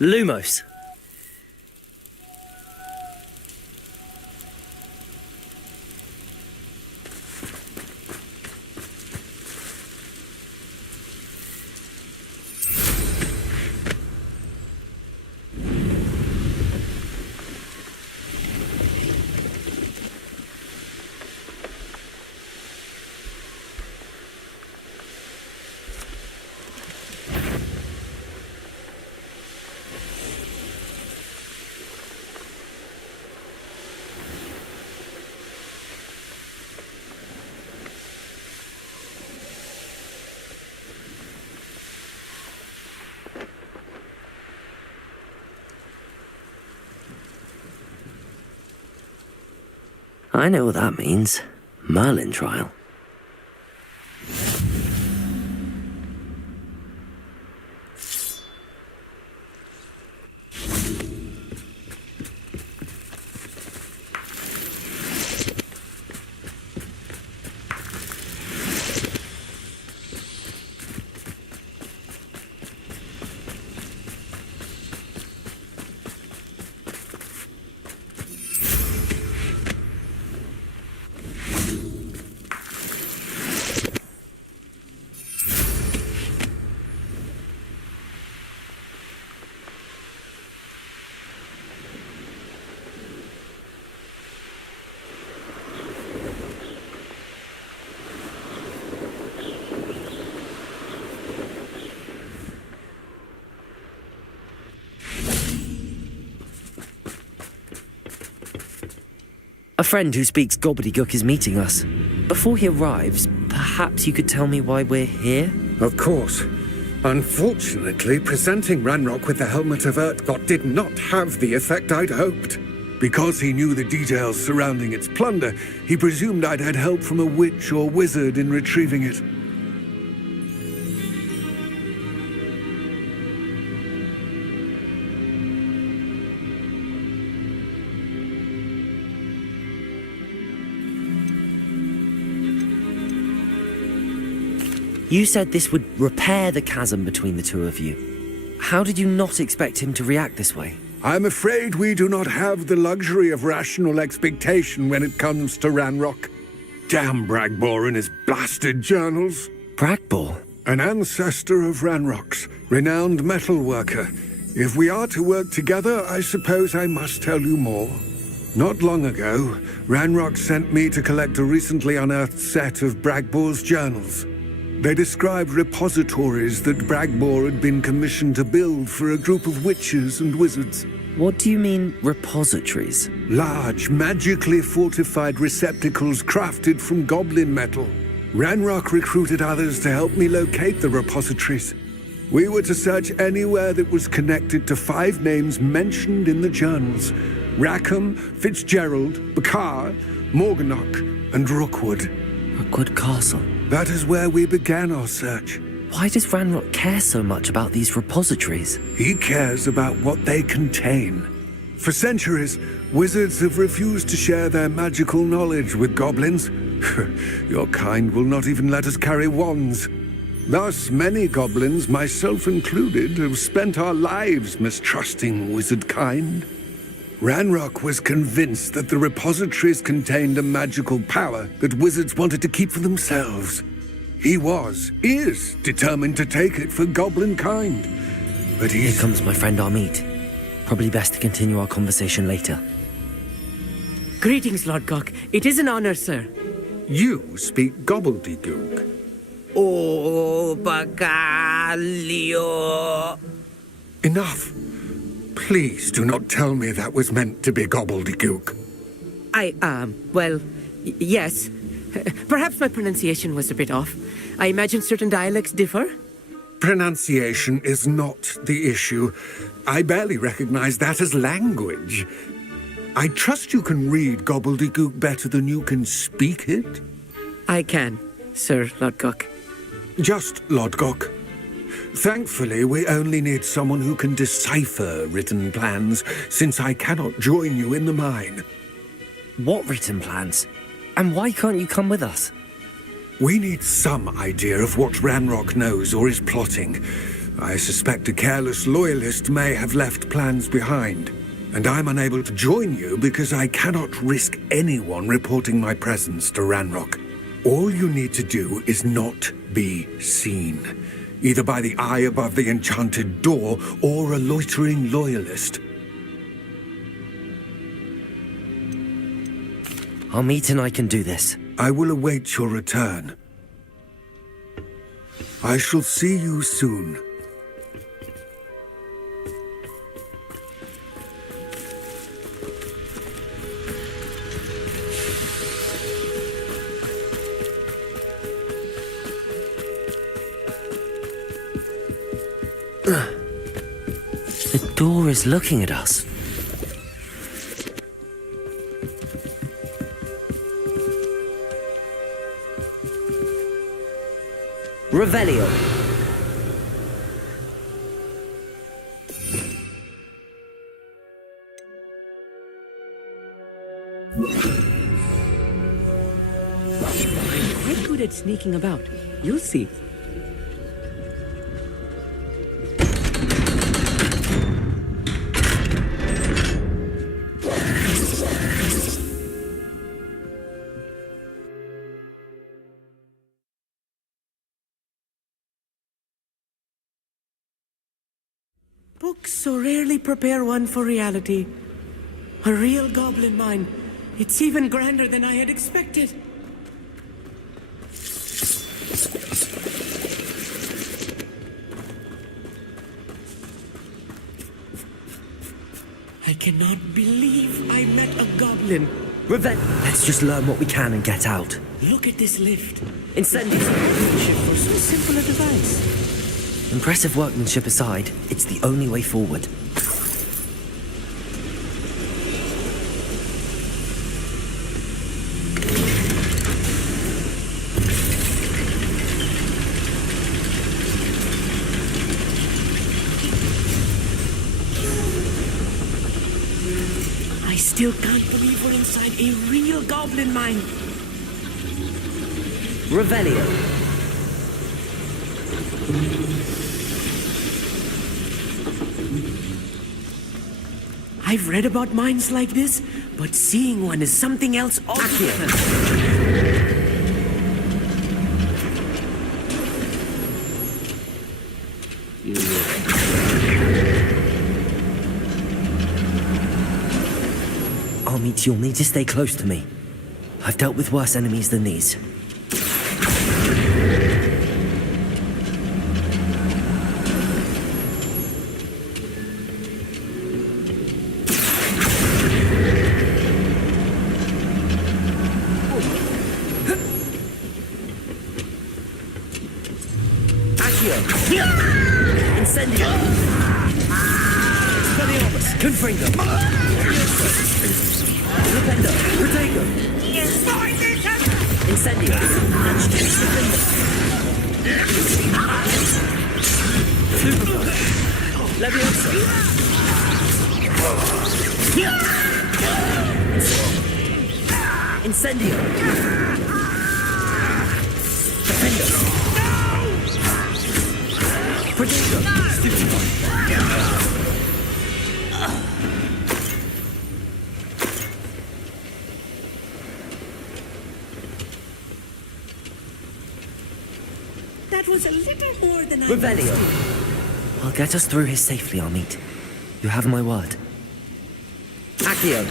Lumos! I know what that means. Merlin trial. A friend who speaks gobbledygook is meeting us. Before he arrives, perhaps you could tell me why we're here? Of course. Unfortunately, presenting Ranrock with the Helmet of Urtkot did not have the effect I'd hoped. Because he knew the details surrounding its plunder, he presumed I'd had help from a witch or wizard in retrieving it. You said this would repair the chasm between the two of you. How did you not expect him to react this way? I'm afraid we do not have the luxury of rational expectation when it comes to Ranrock. Damn Bragbor and his blasted journals. Bragbor? An ancestor of Ranrock's, renowned metal worker. If we are to work together, I suppose I must tell you more. Not long ago, Ranrock sent me to collect a recently unearthed set of Bragbor's journals. They described repositories that Bragbor had been commissioned to build for a group of witches and wizards. What do you mean, repositories? Large, magically fortified receptacles crafted from goblin metal. Ranrock recruited others to help me locate the repositories. We were to search anywhere that was connected to 5 names mentioned in the journals: Rackham, Fitzgerald, Bakar, Morganach, and Rookwood. Rookwood Castle. That is where we began our search. Why does Ranrock care so much about these repositories? He cares about what they contain. For centuries, wizards have refused to share their magical knowledge with goblins. Your kind will not even let us carry wands. Thus, many goblins, myself included, have spent our lives mistrusting wizard kind. Ranrock was convinced that the repositories contained a magical power that wizards wanted to keep for themselves. He is determined to take it for goblin kind. But Here comes my friend Amit. Probably best to continue our conversation later. Greetings, Lord Gok. It is an honor, sir. You speak gobbledygook. Oh, Bagalio. Enough. Please do not tell me that was meant to be gobbledygook. Yes. Perhaps my pronunciation was a bit off. I imagine certain dialects differ. Pronunciation is not the issue. I barely recognize that as language. I trust you can read gobbledygook better than you can speak it? I can, Sir Lord Gok. Just Lord Gok. Thankfully, we only need someone who can decipher written plans, since I cannot join you in the mine. What written plans? And why can't you come with us? We need some idea of what Ranrock knows or is plotting. I suspect a careless loyalist may have left plans behind. And I'm unable to join you because I cannot risk anyone reporting my presence to Ranrock. All you need to do is not be seen, either by the eye above the enchanted door or a loitering loyalist. Amit and I can do this. I will await your return. I shall see you soon. The door is looking at us. Revelio. I'm quite good at sneaking about. You'll see. Books so rarely prepare one for reality. A real goblin mine. It's even grander than I had expected. I cannot believe I met a goblin. Let's just learn what we can and get out. Look at this lift. Incendies. For so simple a device. Impressive workmanship aside, it's the only way forward. I still can't believe we're inside a real goblin mine. Revelio. I've read about mines like this, but seeing one is something else altogether. Amit, you'll need to stay close to me. I've dealt with worse enemies than these. Incendio! Expelliarmus! Confringo! Rependo! Protego! Incendio! Fluvio! Leviosa! Incendio! Defendo! That was a little more than I Revelio. I'll get us through here safely, Amit. You have my word. Accio.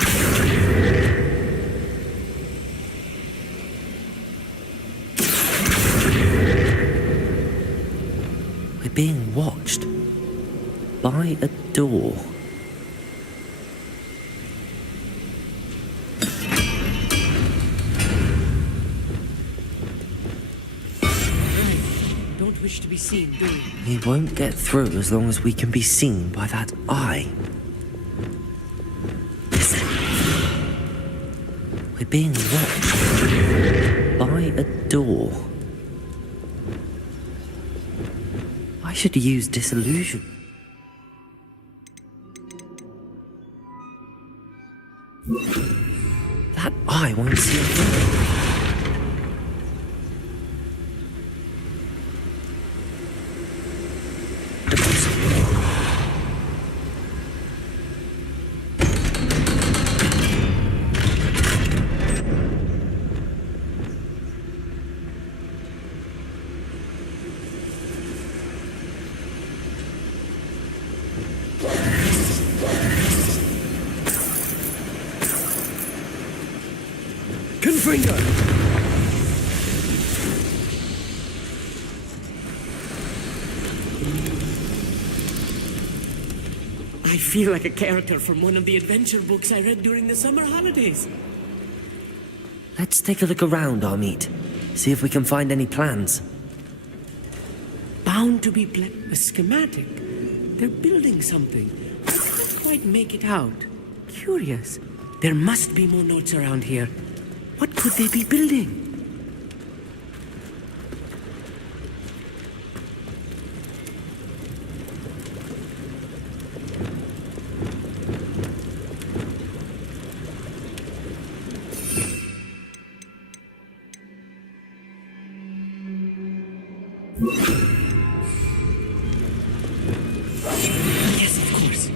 We're being watched by a door. Don't wish to be seen, do you? We won't get through as long as we can be seen by that eye. Listen. We're being watched by a door. I should use disillusion. That eye won't see a thing. I feel like a character from one of the adventure books I read during the summer holidays. Let's take a look around, Amit. See if we can find any plans. Bound to be a schematic. They're building something. I can't quite make it out. Curious. There must be more notes around here. What could they be building? Yes, of course.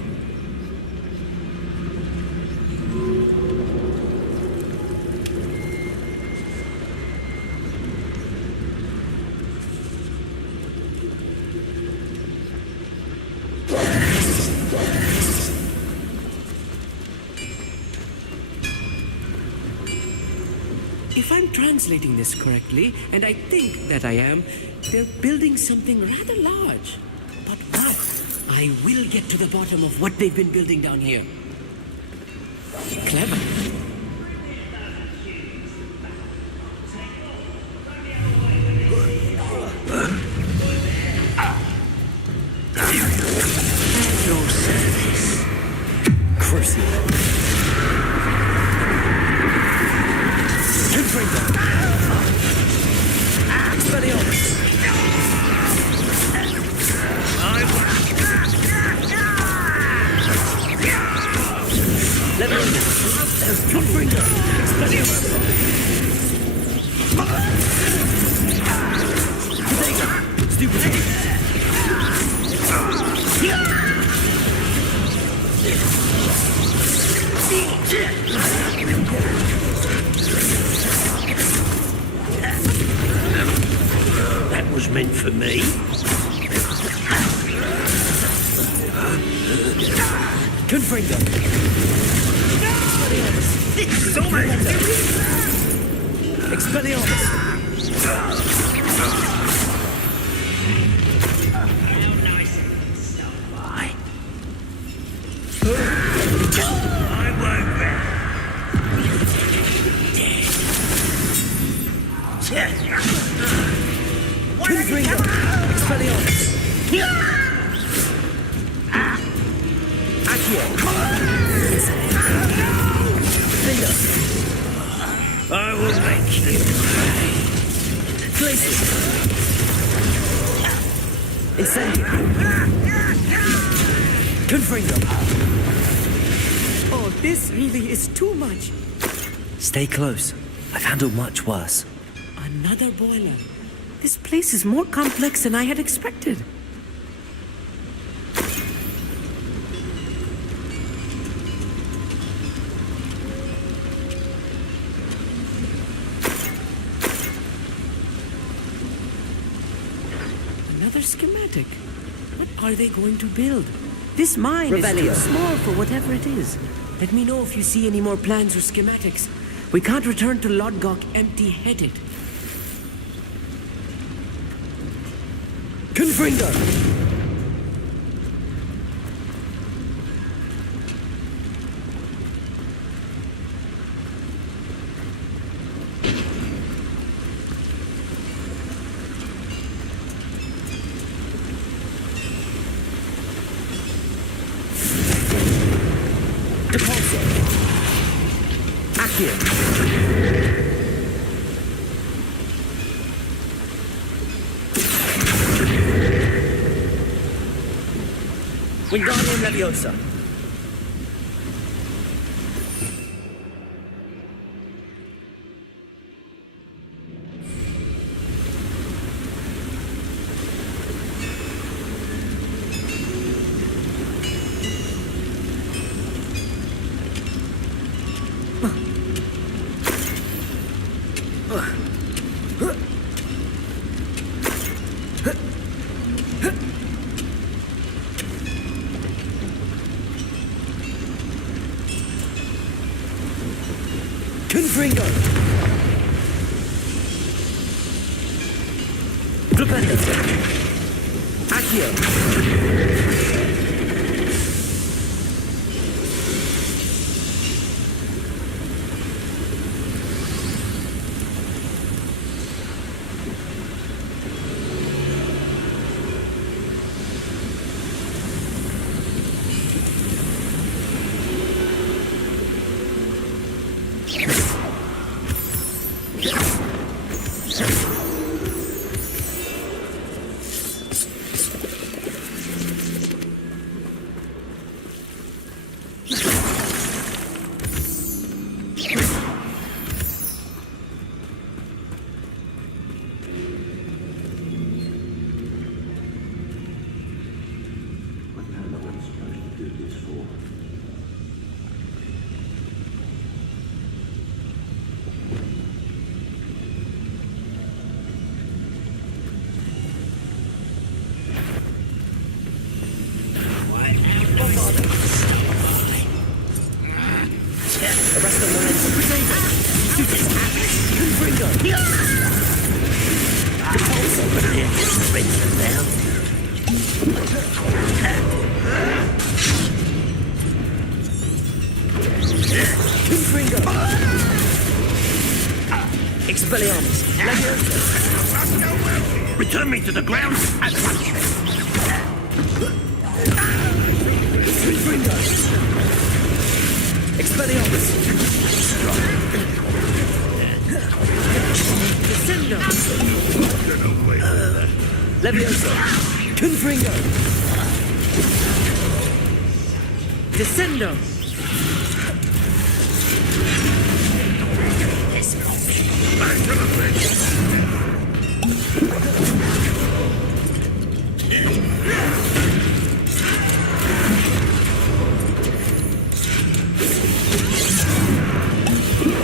If I'm translating this correctly, and I think that I am, they're building something rather large. But what? I will get to the bottom of what they've been building down here. Clever. At your service. Crucible. That was meant for me. Confringo. Expelliarmus. Confringo. Expelliarmus. Accio. Finger. I will make you pay. Glacier. Incendio. Confringo. Oh, this really is too much. Stay close. I've handled much worse. Another boiler. This place is more complex than I had expected. another schematic. What are they going to build? This mine is Revelio. too small for whatever it is. Let me know if you see any more plans or schematics. We can't return to Lodgok empty-headed. Confringo! Wingardium Leviosa. Confringo! Flipendo! Accio! Expelliarmus. Leviosa. Return me to the ground at once. Confringo. Expelliarmus. Descendo. Leviosa. Confringo. Descendo. Back to the bridge.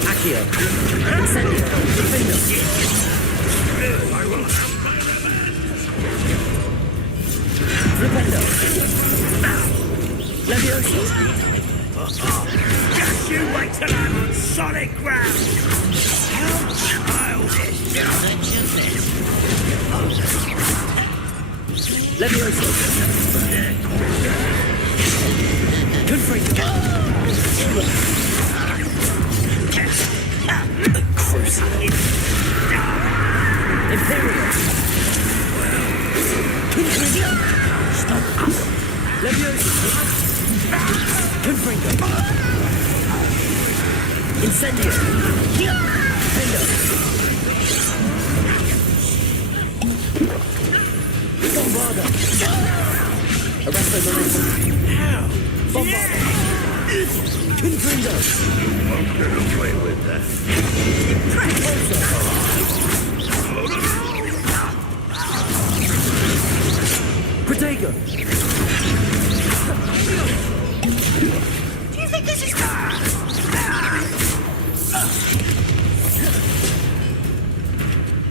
Accio. Incendio. Defendo. I will have my revenge. Flipendo. Leviosa. Just you wait till I'm on solid ground. How childish. Leviosa. Confringo. Crucible. Imperial. Confringo. Stop. Leviosa. Confringo. Incendio. Fendo. Bombarda. Arresto Marine. Bombarda. Confringo. I'm gonna play with that. Protego. Do you think this is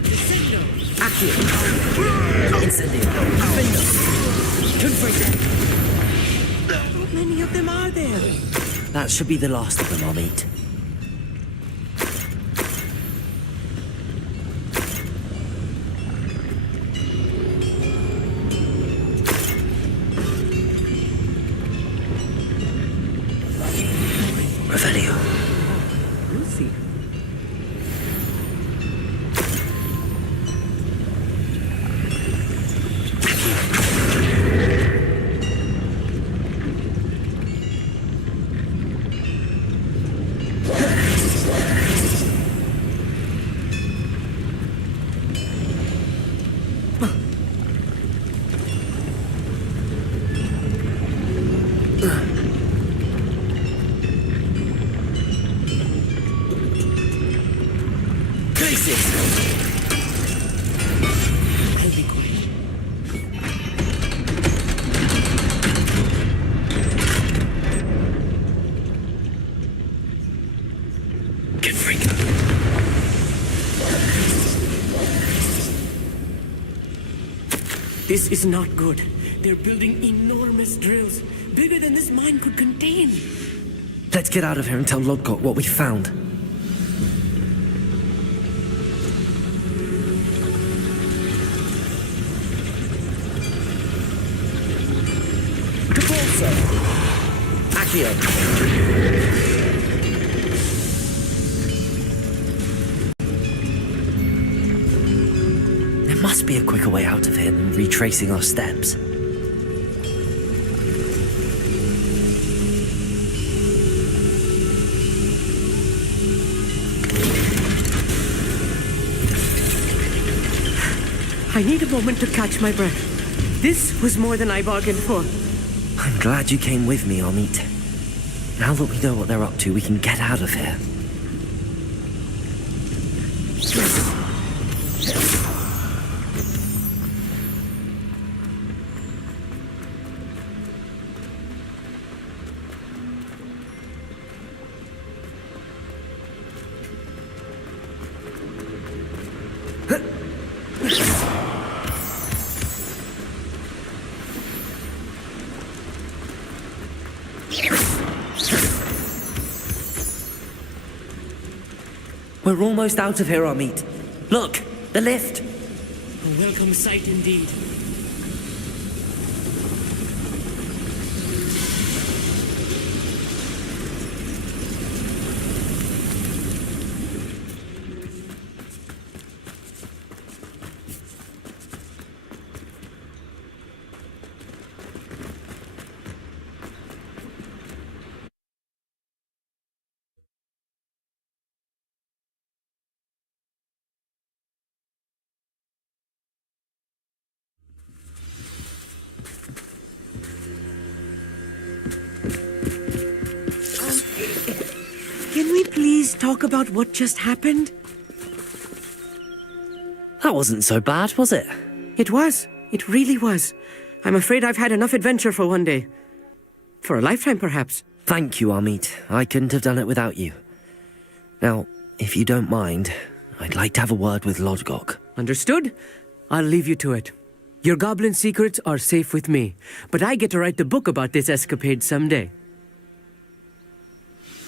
Descendo. Accio. Incendio. Defender. Confringo. How many of them are there? That should be the last of them, I'll meet. Revelio. Lucy. I'll be quiet. Confringo. This is not good. They're building enormous drills, bigger than this mine could contain. Let's get out of here and tell Lodgok what we found. Capulso. Accio. There must be a quicker way out of here than retracing our steps. I need a moment to catch my breath. This was more than I bargained for. I'm glad you came with me, Amit. Now that we know what they're up to, we can get out of here. We're almost out of here, Amit. Look, the lift. A welcome sight indeed. Can we please talk about what just happened? That wasn't so bad, was it? It was. It really was. I'm afraid I've had enough adventure for one day. For a lifetime, perhaps. Thank you, Amit. I couldn't have done it without you. Now, if you don't mind, I'd like to have a word with Lodgok. Understood? I'll leave you to it. Your goblin secrets are safe with me, but I get to write the book about this escapade someday.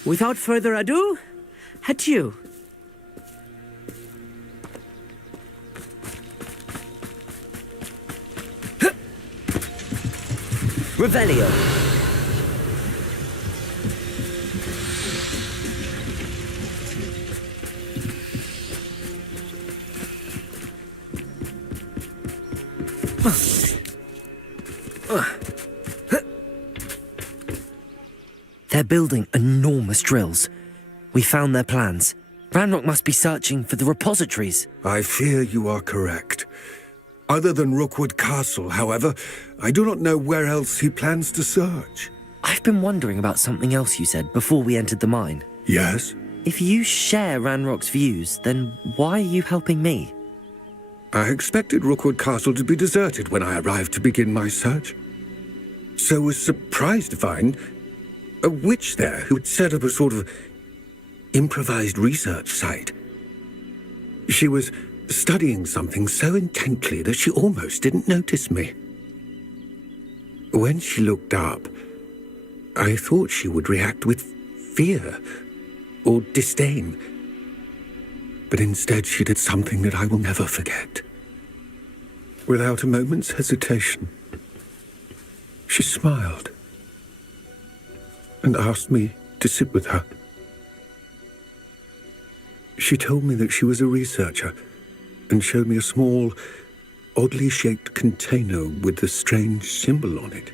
Without further ado, adieu. Revelio. They're building enormous drills. We found their plans. Ranrock must be searching for the repositories. I fear you are correct. Other than Rookwood Castle, however, I do not know where else he plans to search. I've been wondering about something else you said before we entered the mine. Yes? If you share Ranrock's views, then why are you helping me? I expected Rookwood Castle to be deserted when I arrived to begin my search. So was surprised to find a witch there who had set up a sort of improvised research site. She was studying something so intently that she almost didn't notice me. When she looked up, I thought she would react with fear or disdain. But instead she did something that I will never forget. Without a moment's hesitation, she smiled and asked me to sit with her. She told me that she was a researcher and showed me a small, oddly shaped container with a strange symbol on it.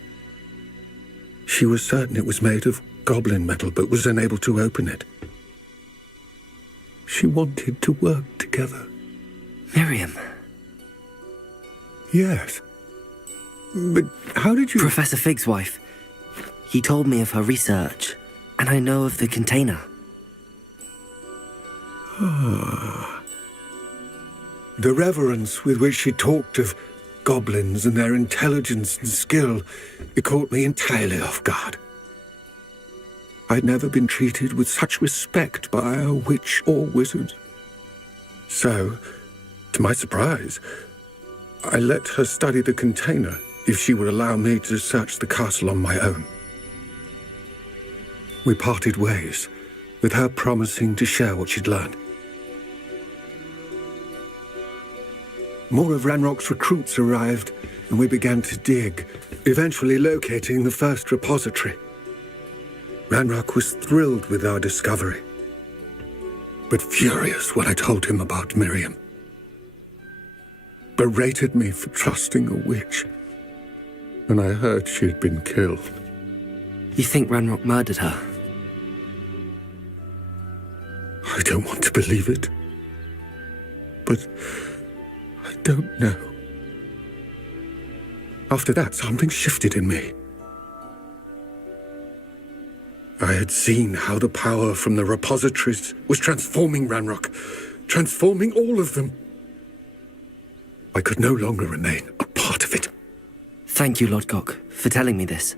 She was certain it was made of goblin metal, but was unable to open it. She wanted to work together. Miriam. Yes. But how did you... Professor Fig's wife. He told me of her research, and I know of the container. Ah. The reverence with which she talked of goblins and their intelligence and skill, it caught me entirely off guard. I'd never been treated with such respect by a witch or wizard. So, to my surprise, I let her study the container if she would allow me to search the castle on my own. We parted ways, with her promising to share what she'd learned. More of Ranrock's recruits arrived, and we began to dig, eventually locating the first repository. Ranrock was thrilled with our discovery, but furious when I told him about Miriam. Berated me for trusting a witch, and I heard she had been killed. You think Ranrock murdered her? I don't want to believe it, but I don't know. After that, something shifted in me. I had seen how the power from the repositories was transforming Ranrock, transforming all of them. I could no longer remain a part of it. Thank you, Lord Gok, for telling me this.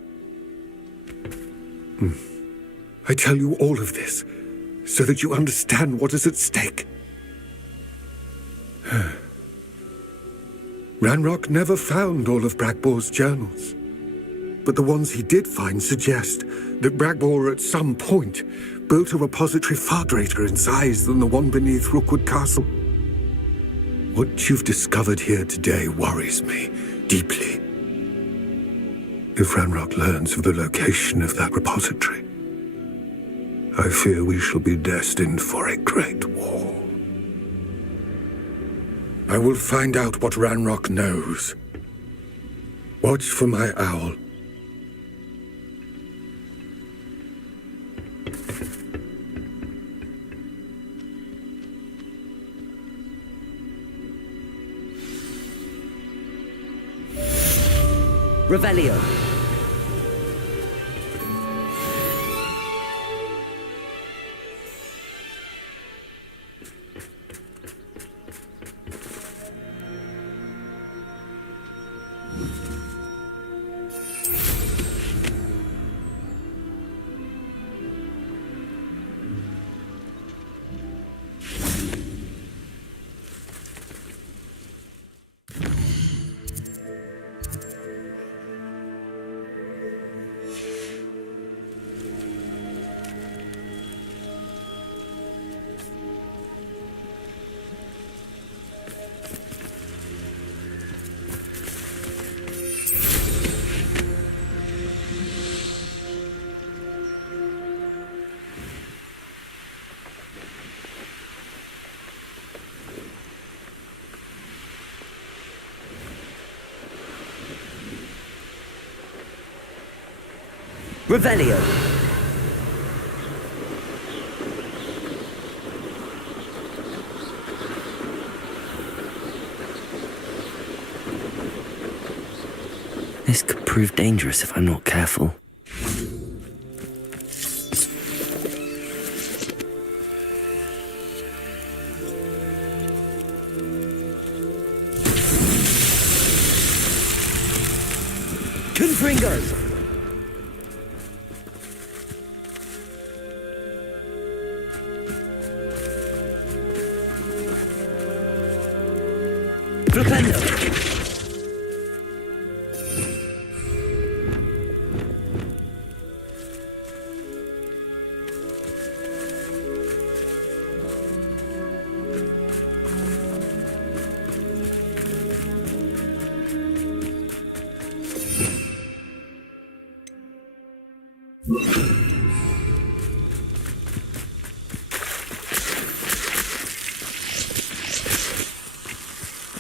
I tell you all of this so that you understand what is at stake. Ranrock never found all of Bragbor's journals, but the ones he did find suggest that Bragbor at some point built a repository far greater in size than the one beneath Rookwood Castle. What you've discovered here today worries me deeply. If Ranrock learns of the location of that repository, I fear we shall be destined for a great war. I will find out what Ranrock knows. Watch for my owl. Revelio. Revelio. This could prove dangerous if I'm not careful. Confringers! Flipendo!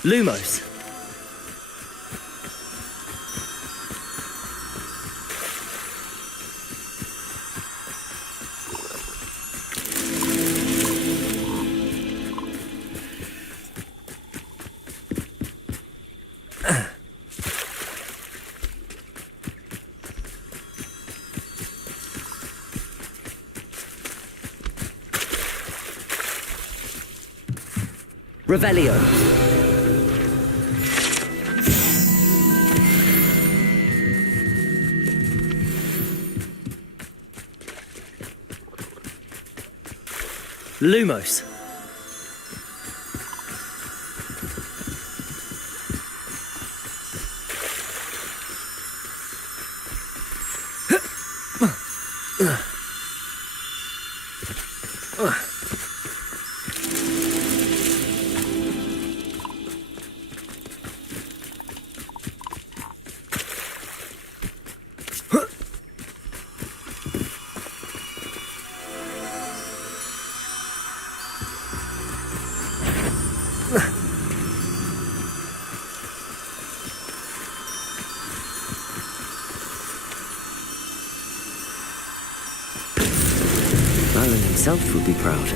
Lumos. Revelio. Lumos. Merlin himself would be proud.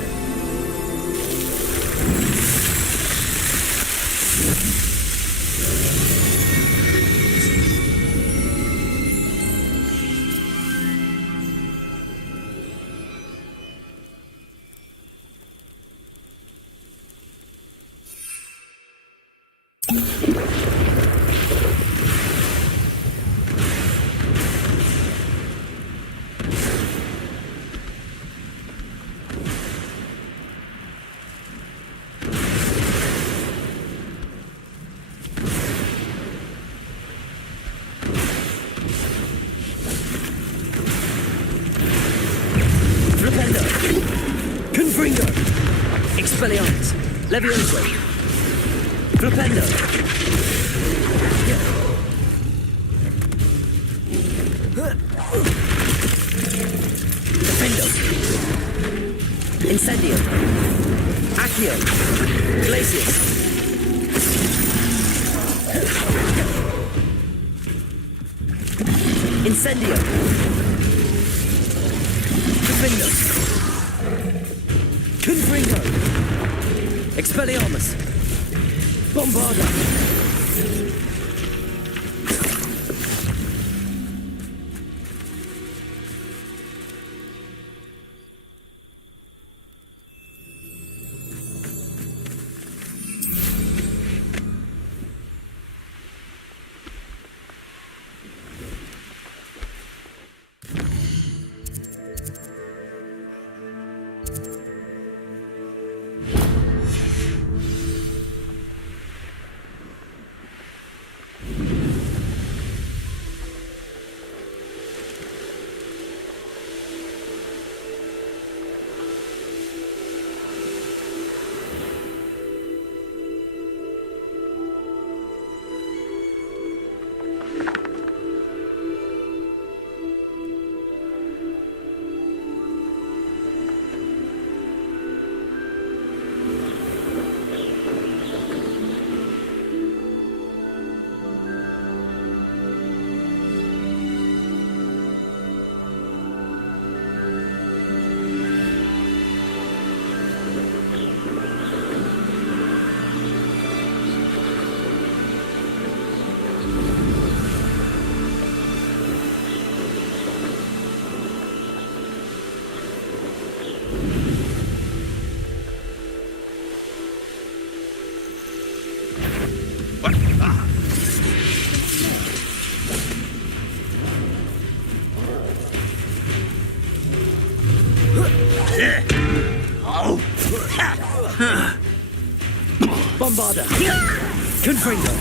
Confringo! Expelliarmus! Levioso! Flipendo! Defendo! Incendio! Accio! Glacius! Incendio! Defendo! Confringo! Expelliarmus! Bombarda! Bombarda! Confringo.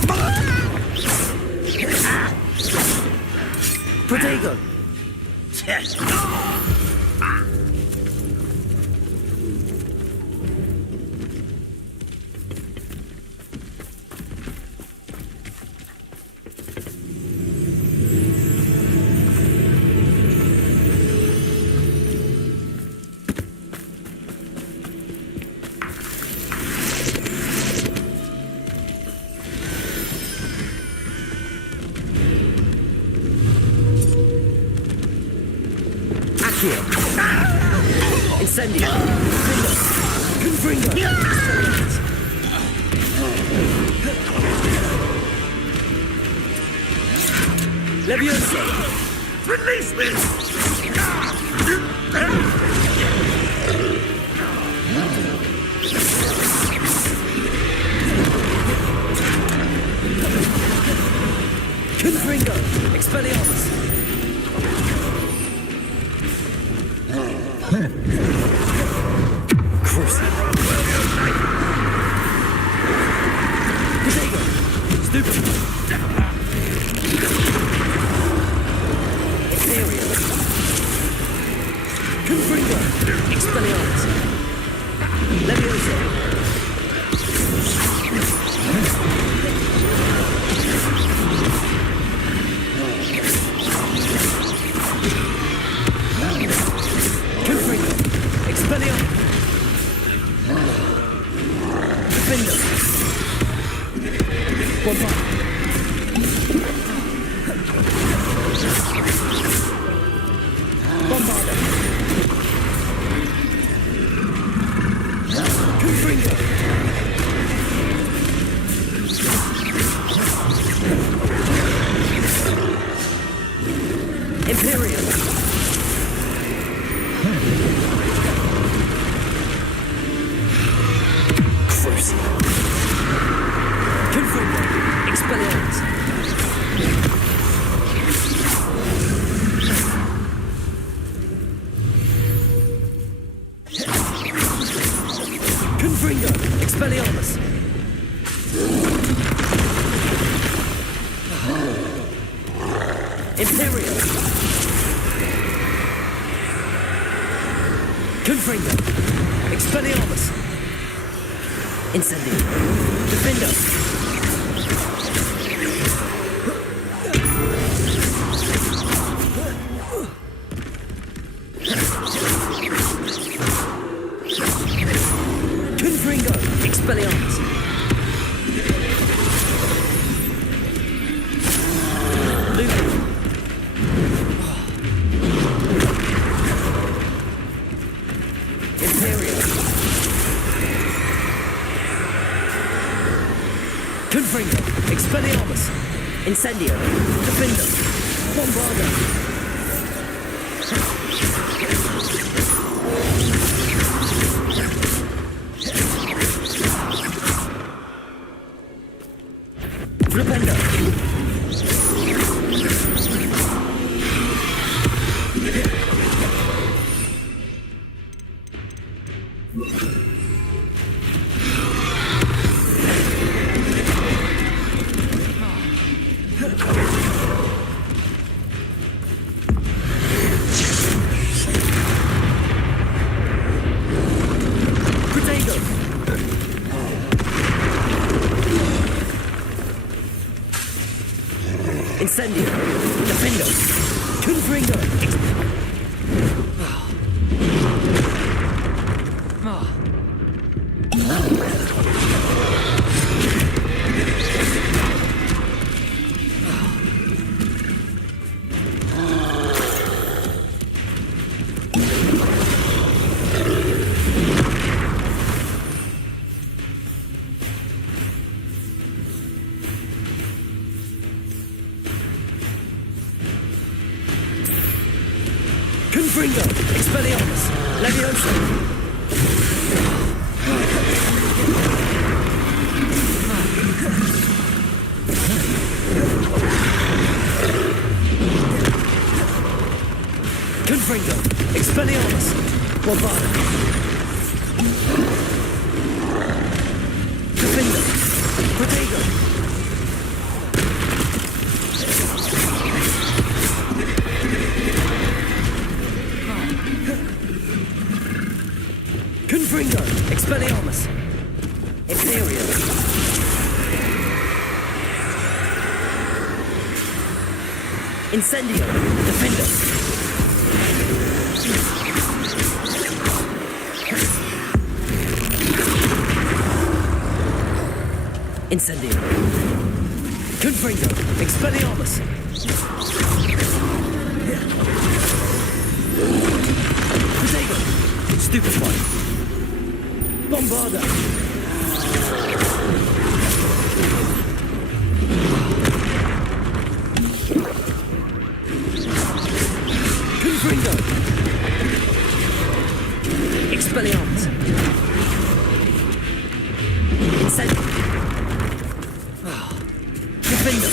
Protego. Incendio. Confringo. Leviosa. Release me! Confringo. Expelliarmus. Cruci. Protego. Stupid. Ethereal. Confringo. Expelliarmus. Leviosa. Confringo. Expelliarmus. Defender. Bombard. Bombarder. Confringo. Imperial. Cruci. Confringo. Expelliarmus. Confringo. Expelliarmus. Imperial. Confringo. Expelliarmus. Incendio. Defender. Confringo. Expelliarmus. Luke. Imperial. Confringo. Expelliarmus. Incendio. Defender. Bombarder. Flipendo. Protego. Incendio. Defendo. Confringo. Confringo. Expelliarmus. Leviosa. Confringo. Expelliarmus. Bombarder. Defender. Protego. Incendio! Defendo! Incendio! Confringo! Expelliarmus! Protego! Stupefy! Bombarda! Confringo! Expelliarmus! Incendio! Defender!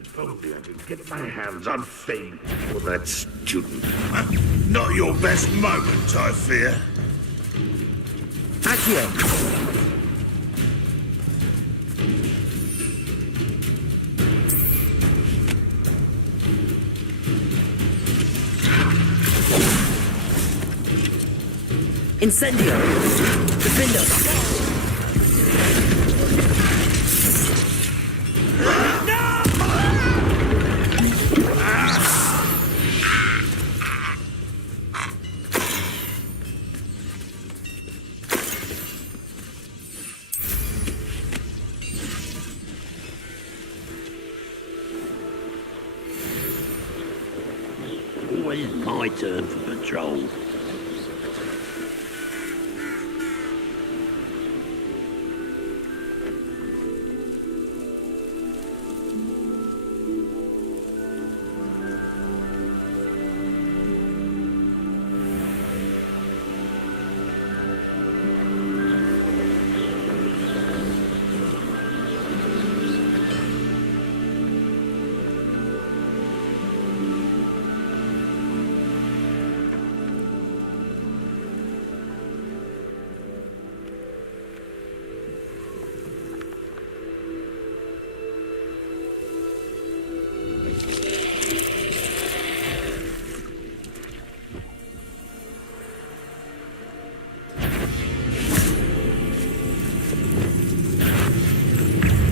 If only I could get my hands on Fame for that student. Not your best moment, I fear. Accio! Incendio! Defendo! Always my turn for patrol.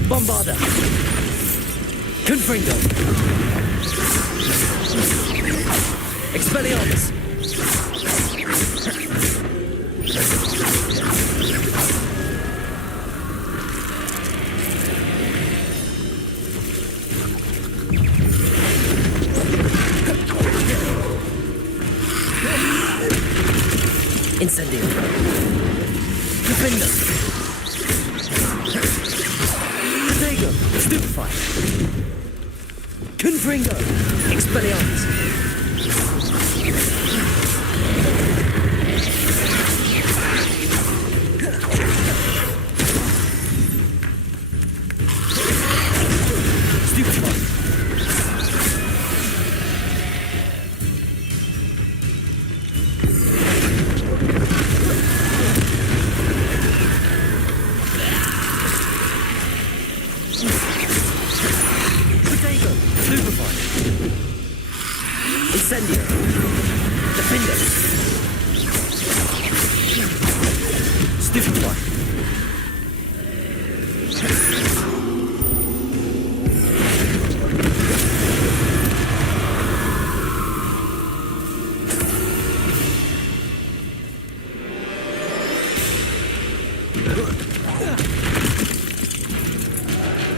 Bombarda! Confringo! Expelliarmus! Incendio! Defender! Protego! Stupefy! Confringo! Expelliarmus! Stupefy! Protego! Stupefy! Incendio! Defender! Stupefy!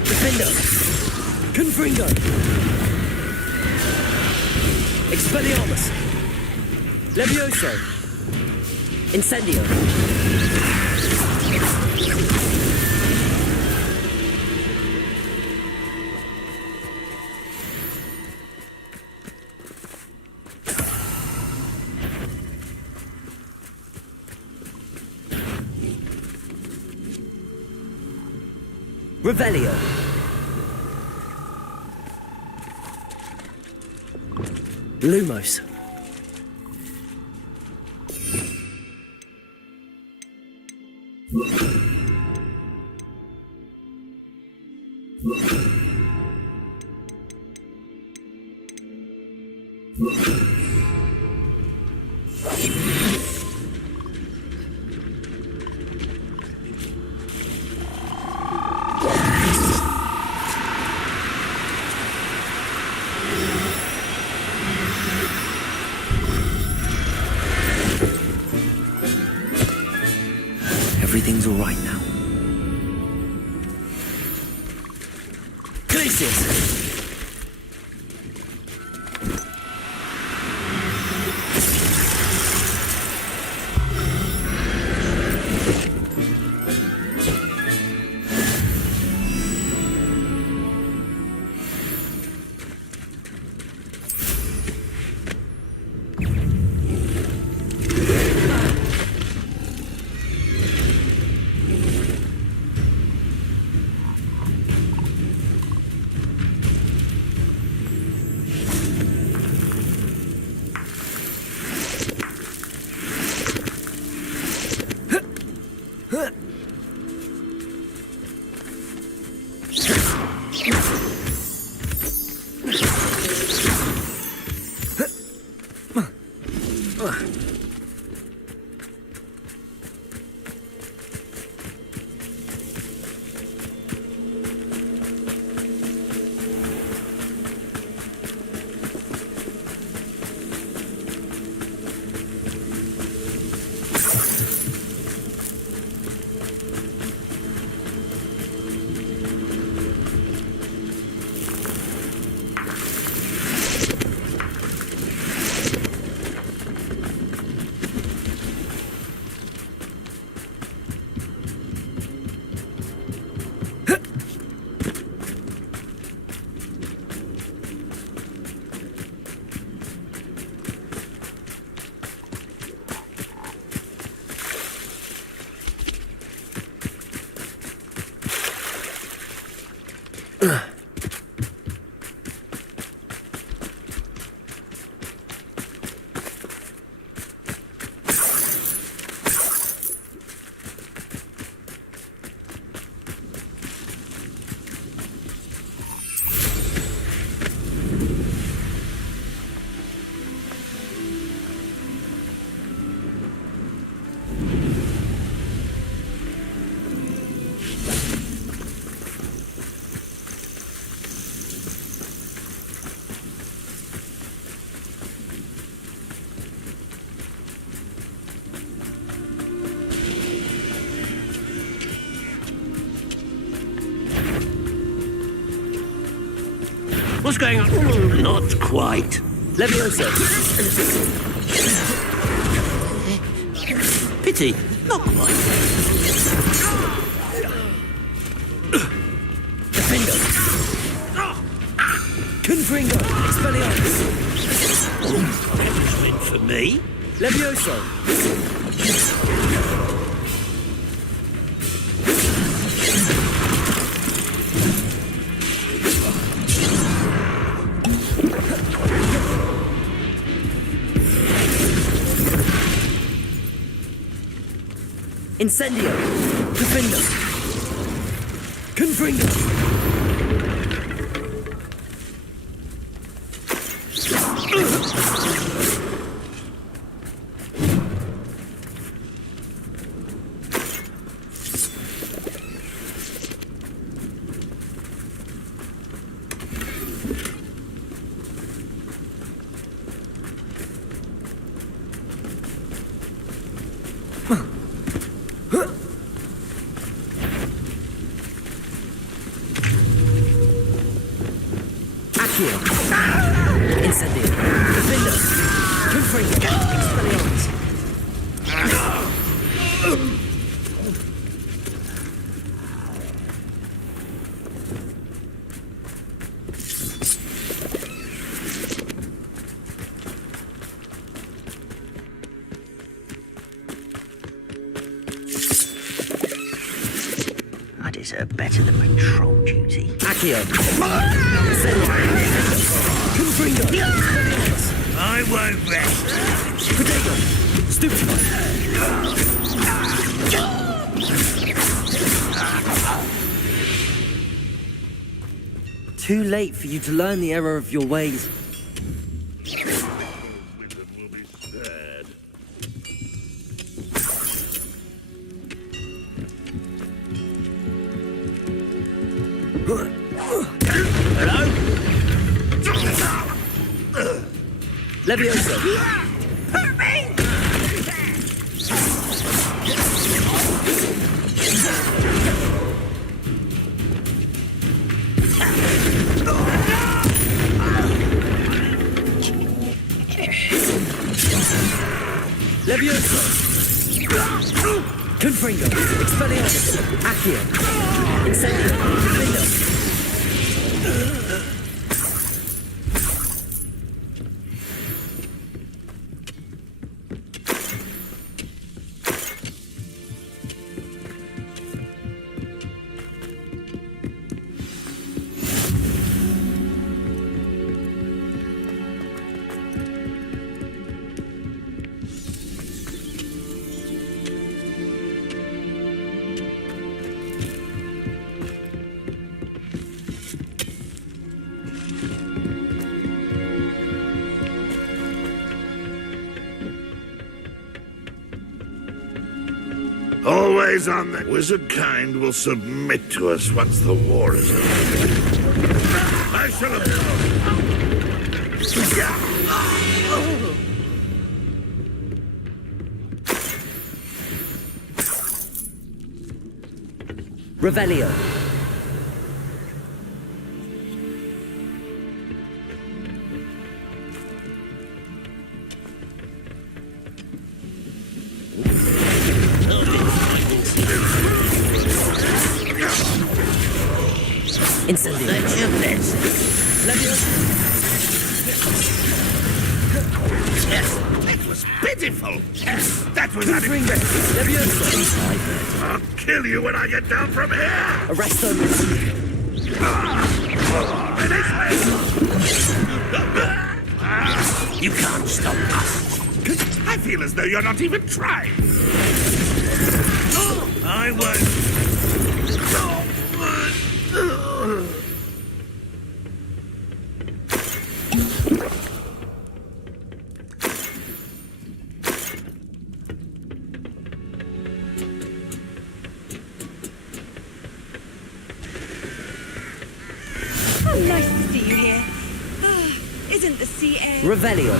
Defender! Confringo! Expelliarmus! Levioso! Incendio! Revelio! Lumos! everything's all right now. Glaciers! What's going on? Not quite. Levioso. Pity, not quite. Defender. Confringo. Expelliarmus. That's meant for me. Levioso. Incendio. Defender. Confringo. Incendio. Defender. Confringo. Expelliarmus. I deserve better than patrol duty. Accio. Confringo. I won't rest. Protego. Stupefy. Too late for you to learn the error of your ways. Levioso. Hurt me! Levioso! Confringo! Expelliarmus! Accio! Incendio! Confringo! Always on the wizard kind will submit to us once the war is over. I shall have Revelio. Incendio. Levioso. Yes, that was pitiful. Yes, that was unexpected. Levioso. I'll kill you when I get down from here. Arresto. Finish me. You can't stop us. I feel as though you're not even trying. I won't. How nice to see you here. Isn't the sea air... Revelio.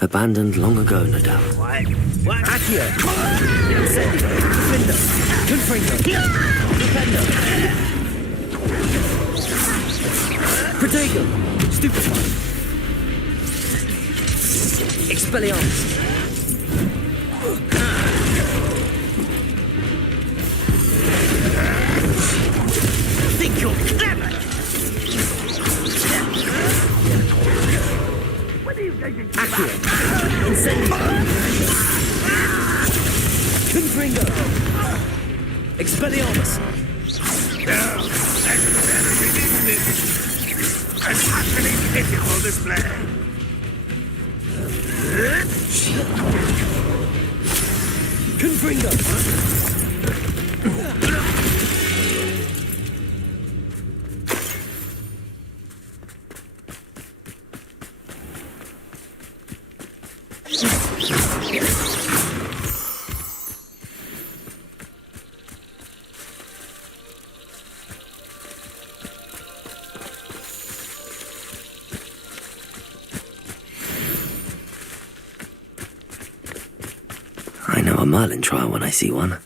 Abandoned long ago, no doubt. What? Accio. Incendio. Defendo. Confringo. Defendo. Protego. Stupefy. Expelliarmus. Think you're clever? Accio. Incendio. Confringo. Expelliarmus. An utterly pitiful display. Confringo. I know a Merlin trial when I see one.